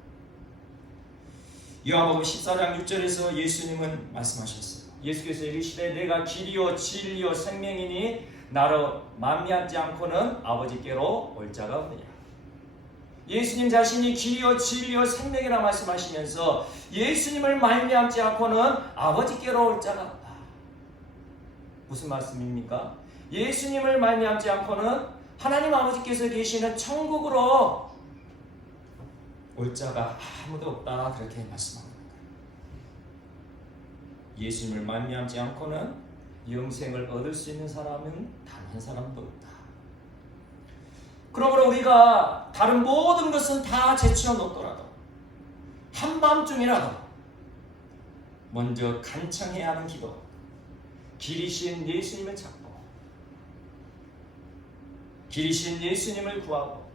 요한복음 14장 6절에서 예수님은 말씀하셨어요. 예수께서 이르시되 내가 길이요 진리요 생명이니 나로 만미하지 않고는 아버지께로 올 자가 없느냐. 예수님 자신이 길이요 진리요 생명이라 말씀하시면서 예수님을 말미암지 않고는 아버지께로 올 자가 없다. 무슨 말씀입니까? 예수님을 말미암지 않고는 하나님 아버지께서 계시는 천국으로 올 자가 아무도 없다, 그렇게 말씀합니다. 예수님을 말미암지 않고는 영생을 얻을 수 있는 사람은 단 한 사람도 없다. 그러므로 우리가 다른 모든 것은 다 제치어 놓더라도 한밤중이라도 먼저 간청해야 하는 기도, 길이신 예수님을 찾고 길이신 예수님을 구하고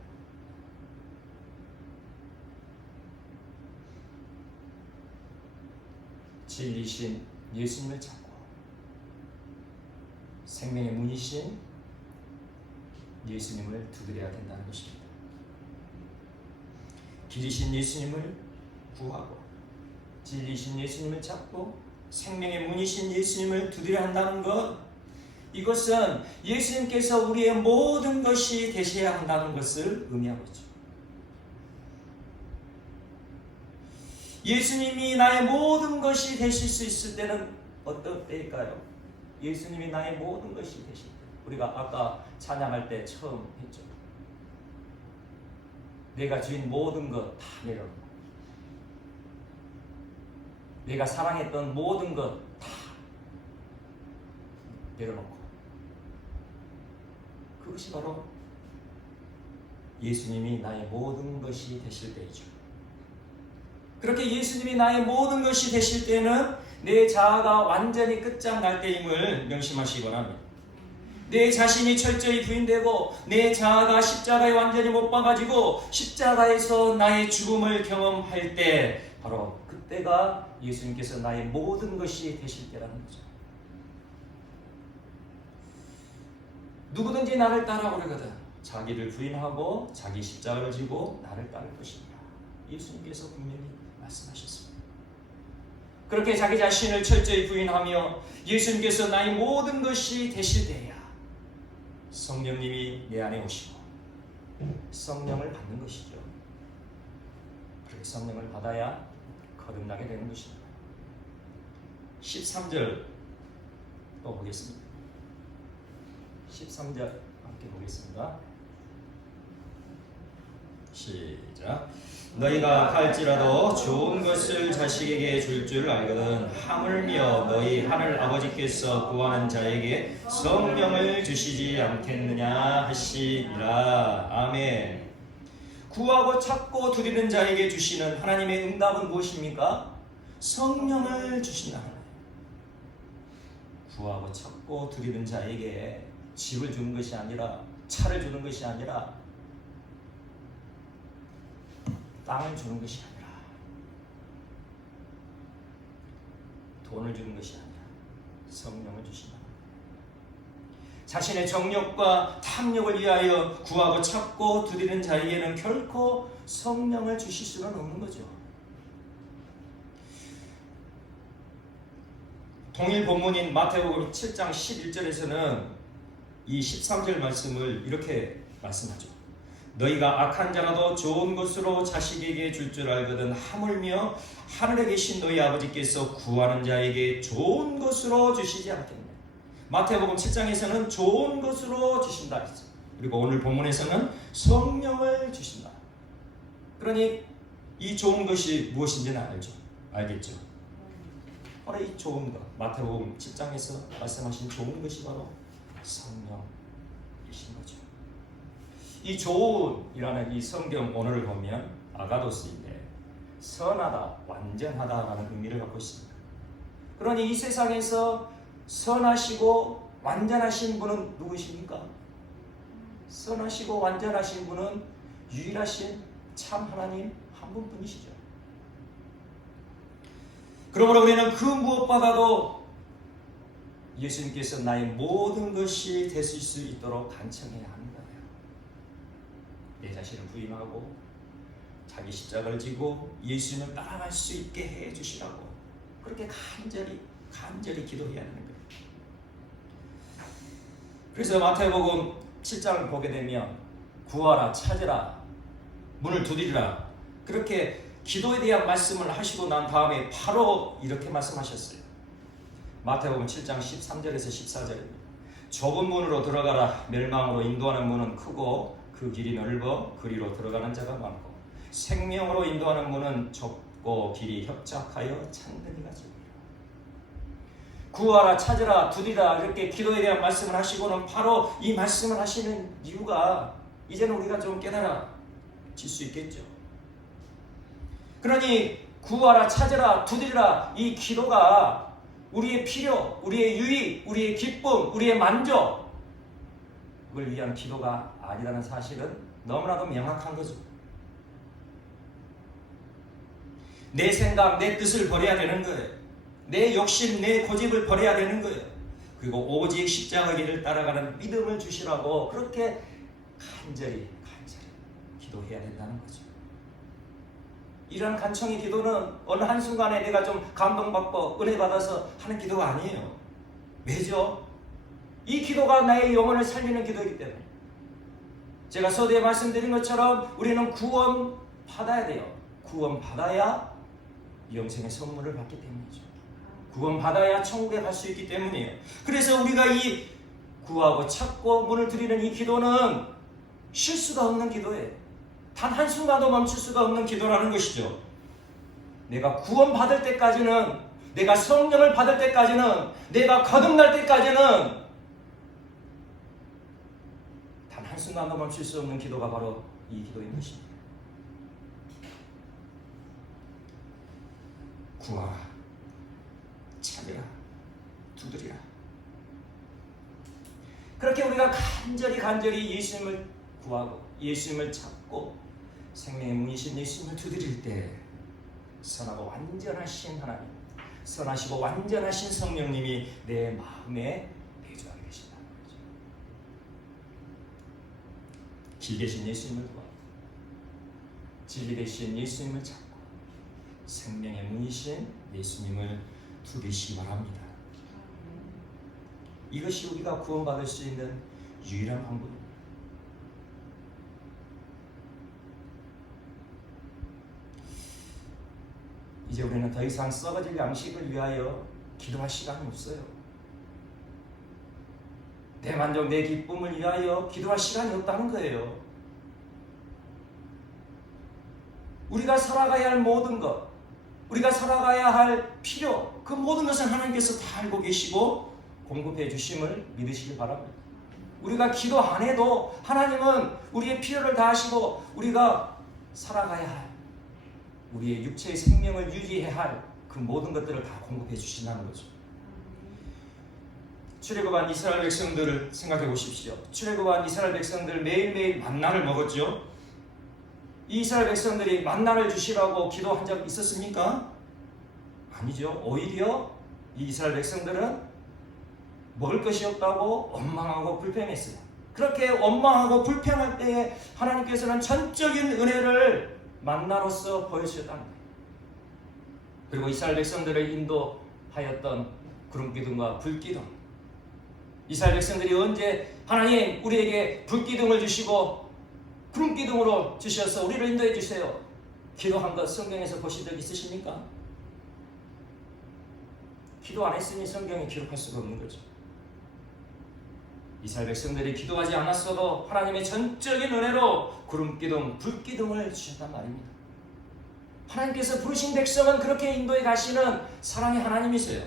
진리신 예수님을 찾고 생명의 문이신 예수님을 두드려야 된다는 것입니다. 길이신 예수님을 구하고 진리신 예수님을 찾고 생명의 문이신 예수님을 두드려야 한다는 것, 이것은 예수님께서 우리의 모든 것이 되셔야 한다는 것을 의미하고 있죠. 예수님이 나의 모든 것이 되실 수 있을 때는 어떤 때일까요? 예수님이 나의 모든 것이 되실 때, 우리가 아까 찬양할 때 처음 했죠. 내가 주인 모든 것 다 내려놓고, 내가 사랑했던 모든 것 다 내려놓고, 그것이 바로 예수님이 나의 모든 것이 되실 때이죠. 그렇게 예수님이 나의 모든 것이 되실 때는 내 자아가 완전히 끝장날 때임을 명심하시기 바랍니다. 내 자신이 철저히 부인되고 내 자아가 십자가에 완전히 못 박아지고 십자가에서 나의 죽음을 경험할 때, 바로 그때가 예수님께서 나의 모든 것이 되실 때라는 거죠. 누구든지 나를 따라오려거든 자기를 부인하고 자기 십자가를 지고 나를 따를 것이니라. 예수님께서 분명히 말씀하셨습니다. 그렇게 자기 자신을 철저히 부인하며 예수님께서 나의 모든 것이 되실 때야 성령님이 내 안에 오시고 성령을 받는 것이죠. 그렇게 성령을 받아야 거듭나게 되는 것입니다. 13절 또 보겠습니다. 13절 함께 보겠습니다. 시작. 너희가 할지라도 좋은 것을 자식에게 줄 줄 알거든 하물며 너희 하늘 아버지께서 구하는 자에게 성령을 주시지 않겠느냐 하시니라. 아멘. 구하고 찾고 두드리는 자에게 주시는 하나님의 응답은 무엇입니까? 성령을 주신다. 구하고 찾고 두드리는 자에게 집을 주는 것이 아니라, 차를 주는 것이 아니라, 땅을 주는 것이 아니라, 돈을 주는 것이 아니라 성령을 주신다. 자신의 정욕과 탐욕을 위하여 구하고 찾고 두드리는 자에게는 결코 성령을 주실 수가 없는 거죠. 동일 본문인 마태복음 7장 11절에서는 이 13절 말씀을 이렇게 말씀하죠. 너희가 악한 자라도 좋은 것으로 자식에게 줄 줄 알거든 하물며 하늘에 계신 너희 아버지께서 구하는 자에게 좋은 것으로 주시지 않겠느냐. 마태복음 7장에서는 좋은 것으로 주신다 했죠. 그리고 오늘 본문에서는 성령을 주신다. 그러니 이 좋은 것이 무엇인지는 알겠죠? 바로 이 좋은 것, 마태복음 7장에서 말씀하신 좋은 것이 바로 성령이신 거죠. 이 좋은이라는 이 성경 언어를 보면 아가도스인데 선하다, 완전하다라는 의미를 갖고 있습니다. 그러니 이 세상에서 선하시고 완전하신 분은 누구십니까? 선하시고 완전하신 분은 유일하신 참 하나님 한 분뿐이시죠. 그러므로 우리는 그 무엇보다도 예수님께서 나의 모든 것이 되실 수 있도록 간청해야 하는 거예요. 내 자신을 부인하고 자기 십자가를 지고 예수님을 따라갈 수 있게 해주시라고 그렇게 간절히 기도해야 하는 거예요. 그래서 마태복음 7장을 보게 되면 구하라, 찾으라, 문을 두드리라 그렇게 기도에 대한 말씀을 하시고 난 다음에 바로 이렇게 말씀하셨어요. 마태복음 7장 13절에서 14절입니다. 좁은 문으로 들어가라. 멸망으로 인도하는 문은 크고 그 길이 넓어 그리로 들어가는 자가 많고 생명으로 인도하는 문은 좁고 길이 협착하여 찬근이가 좁으리라. 구하라, 찾으라, 두드리라 이렇게 기도에 대한 말씀을 하시고는 바로 이 말씀을 하시는 이유가 이제는 우리가 좀 깨달아질 수 있겠죠. 그러니 구하라, 찾으라, 두드리라 이 기도가 우리의 필요, 우리의 유익, 우리의 기쁨, 우리의 만족을 위한 기도가 아니라는 사실은 너무나도 명확한 거죠. 내 생각, 내 뜻을 버려야 되는 거예요. 내 욕심, 내 고집을 버려야 되는 거예요. 그리고 오직 십자가 길을 따라가는 믿음을 주시라고 그렇게 간절히 기도해야 된다는 거죠. 이런 간청의 기도는 어느 한순간에 내가 좀 감동받고 은혜 받아서 하는 기도가 아니에요. 왜죠? 이 기도가 나의 영혼을 살리는 기도이기 때문에 제가 서두에 말씀드린 것처럼 우리는 구원 받아야 돼요. 구원 받아야 영생의 선물을 받기 때문이죠. 구원 받아야 천국에 갈 수 있기 때문이에요. 그래서 우리가 이 구하고 찾고 문을 드리는 이 기도는 쉴 수가 없는 기도예요. 단 한순간도 멈출 수가 없는 기도라는 것이죠. 내가 구원 받을 때까지는, 내가 성령을 받을 때까지는, 내가 거듭날 때까지는 단 한순간도 멈출 수 없는 기도가 바로 이 기도인 것입니다. 구하라, 찾으라, 두드리라. 그렇게 우리가 간절히 예수님을 구하고 예수님을 찾고 생명의 문이신 예수님을 두드릴 때 선하고 완전하신 하나님, 선하시고 완전하신 성령님이 내 마음에 내주하게 계신다는 거죠. 길 계신 예수님을 구하고 진리 되신 예수님을 찾고 생명의 문이신 예수님을 두드리시기 바랍니다. 이것이 우리가 구원받을 수 있는 유일한 방법입니다. 이제 우리는 더 이상 썩어질 양식을 위하여 기도할 시간이 없어요. 내 만족, 내 기쁨을 위하여 기도할 시간이 없다는 거예요. 우리가 살아가야 할 모든 것, 우리가 살아가야 할 필요, 그 모든 것은 하나님께서 다 알고 계시고 공급해 주심을 믿으시기 바랍니다. 우리가 기도 안 해도 하나님은 우리의 필요를 다 하시고 우리가 살아가야 할, 우리의 육체의 생명을 유지해야 할 그 모든 것들을 다 공급해 주신다는 거죠. 출애굽한 이스라엘 백성들을 생각해 보십시오. 출애굽한 이스라엘 백성들 매일매일 만나를 먹었죠. 이 이스라엘 백성들이 만나를 주시라고 기도한 적 있었습니까? 아니죠. 오히려 이 이스라엘 백성들은 먹을 것이 없다고 원망하고 불평했어요. 그렇게 원망하고 불평할 때에 하나님께서는 전적인 은혜를 만나로서 보여주셨다는 거예요. 그리고 이스라엘 백성들을 인도하였던 구름기둥과 불기둥, 이스라엘 백성들이 언제 하나님 우리에게 불기둥을 주시고 구름기둥으로 주셔서 우리를 인도해 주세요 기도한 것 성경에서 보신 적 있으십니까? 기도 안 했으니 성경에 기록할 수가 없는 거죠. 이스라엘 백성들이 기도하지 않았어도 하나님의 전적인 은혜로 구름기둥, 불기둥을 주셨단 말입니다. 하나님께서 부르신 백성은 그렇게 인도해 가시는 사랑의 하나님이세요.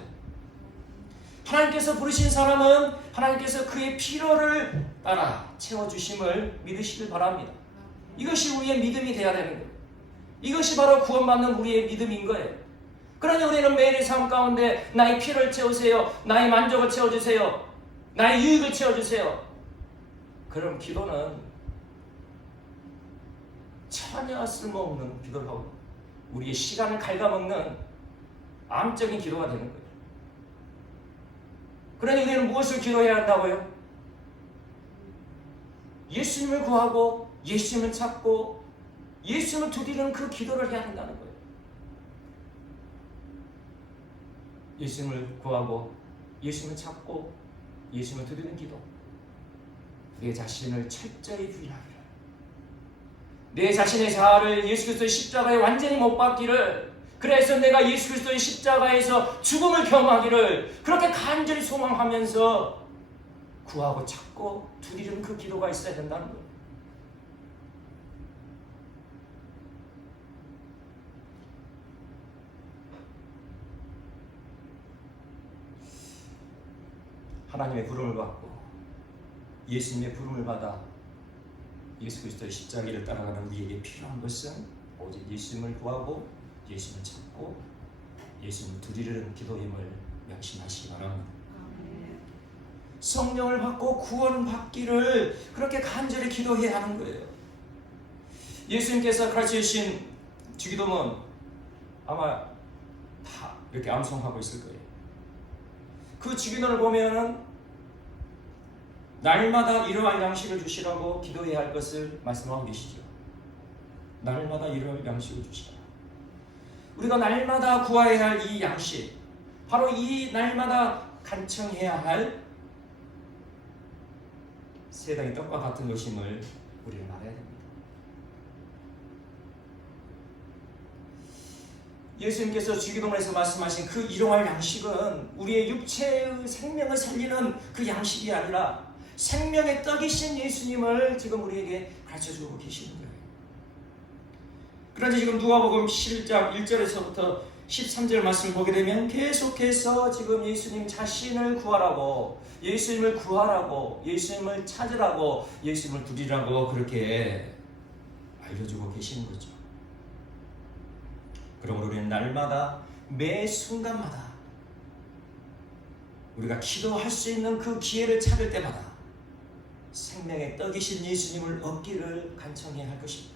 하나님께서 부르신 사람은 하나님께서 그의 필요를 따라 채워주심을 믿으시길 바랍니다. 이것이 우리의 믿음이 되어야 되는 거예요. 이것이 바로 구원받는 우리의 믿음인 거예요. 그러니 우리는 매일의 삶 가운데 나의 필요를 채우세요. 나의 만족을 채워주세요. 나의 유익을 채워주세요. 그런 기도는 전혀 쓸모없는 기도를 하고 우리의 시간을 갉아먹는 암적인 기도가 되는 거예요. 그러니 우리는 무엇을 기도해야 한다고요? 예수님을 구하고 예수님을 찾고 예수님을 두드리는 그 기도를 해야 한다는 거예요. 예수님을 구하고 예수님을 찾고 예수님을 두드리는 기도. 내 자신을 철저히 부인하기를, 내 자신의 자아를 예수 그리스도의 십자가에 완전히 못 박기를, 그래서 내가 예수 그리스도의 십자가에서 죽음을 경험하기를 그렇게 간절히 소망하면서 구하고 찾고 두드리는 그 기도가 있어야 된다는 거예요. 하나님의 부름을 받고 예수님의 부름을 받아 예수 그리스도의 십자가를 따라가는 우리에게 필요한 것은 오직 예수님을 구하고 예수님을 찾고 예수님을 두드리는 기도임을 명심하시기 바랍니다. 성령을 받고 구원받기를 그렇게 간절히 기도해야 하는 거예요. 예수님께서 가르치신 주기도문 아마 다 이렇게 암송하고 있을 거예요. 그 주기도를 보면은 날마다 이러한 양식을 주시라고 기도해야 할 것을 말씀하고 계시죠. 날마다 이러한 양식을 주시라. 우리가 날마다 구해야 할 이 양식, 바로 이 날마다 간청해야 할 세상의 떡과 같은 것임을 우리는 알아야 됩니다. 예수님께서 주기도문에서 말씀하신 그 일용할 양식은 우리의 육체의 생명을 살리는 그 양식이 아니라 생명의 떡이신 예수님을 지금 우리에게 가르쳐주고 계시는 거예요. 그런데 지금 누가복음 11장 1절에서부터 13절 말씀을 보게 되면 계속해서 지금 예수님 자신을 구하라고, 예수님을 구하라고, 예수님을 찾으라고, 예수님을 두리라고 그렇게 알려주고 계시는 거죠. 그러므로 우리는 날마다 매 순간마다 우리가 기도할 수 있는 그 기회를 찾을 때마다 생명의 떡이신 예수님을 얻기를 간청해야 할 것입니다.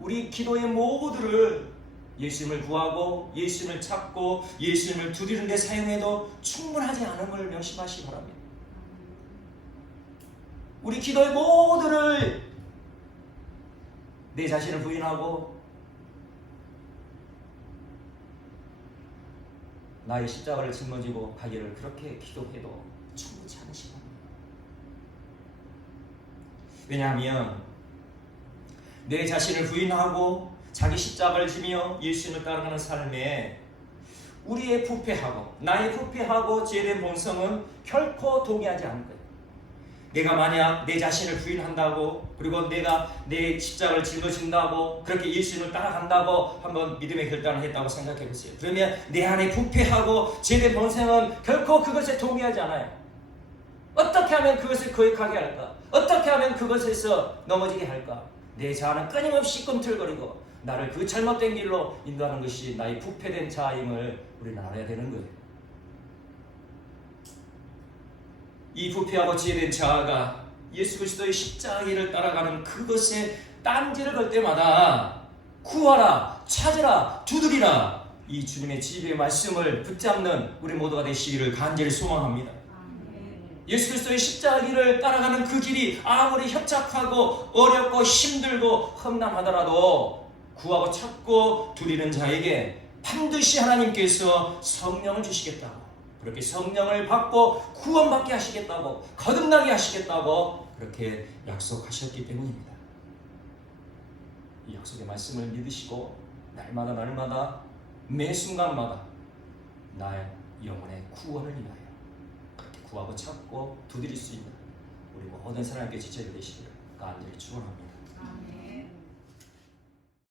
우리 기도의 모두를 예수님을 구하고 예수님을 찾고 예수님을 두드리는 데 사용해도 충분하지 않음을 명심하시기 바랍니다. 우리 기도의 모두를 내 자신을 부인하고 나의 십자가를 짊어지고 가기를 그렇게 기도해도 충분치 않으시고, 왜냐하면 내 자신을 부인하고 자기 십자가를 지며 예수님을 따라가는 삶에 우리의 부패하고 나의 부패하고 죄된 본성은 결코 동의하지 않을 거예요. 내가 만약 내 자신을 부인한다고, 그리고 내가 내 십자가를 짊어진다고, 그렇게 예수님을 따라간다고 한번 믿음의 결단을 했다고 생각해 보세요. 그러면 내 안에 부패하고 죄된 본성은 결코 그것에 동의하지 않아요. 어떻게 하면 그것을 거역하게 할까? 어떻게 하면 그것에서 넘어지게 할까? 내 자아는 끊임없이 꿈틀거리고 나를 그 잘못된 길로 인도하는 것이 나의 부패된 자아임을 우리는 알아야 되는 거예요. 이 부패하고 지혜된 자아가 예수 그리스도의 십자가를 따라가는 그것에 딴지를 걸 때마다 구하라, 찾으라, 두드리라, 이 주님의 지혜의 말씀을 붙잡는 우리 모두가 되시기를 간절히 소망합니다. 예수 그리스도의 십자가를 따라가는 그 길이 아무리 협착하고 어렵고 힘들고 험난하더라도 구하고 찾고 두드리는 자에게 반드시 하나님께서 성령을 주시겠다고, 그렇게 성령을 받고 구원받게 하시겠다고, 거듭나게 하시겠다고 그렇게 약속하셨기 때문입니다. 이 약속의 말씀을 믿으시고 날마다 매 순간마다 나의 영혼의 구원을 위하여 그렇게 구하고 찾고 두드릴 수 있는 우리 모든 사람에게 지체가 되시기를 간절히 축원합니다.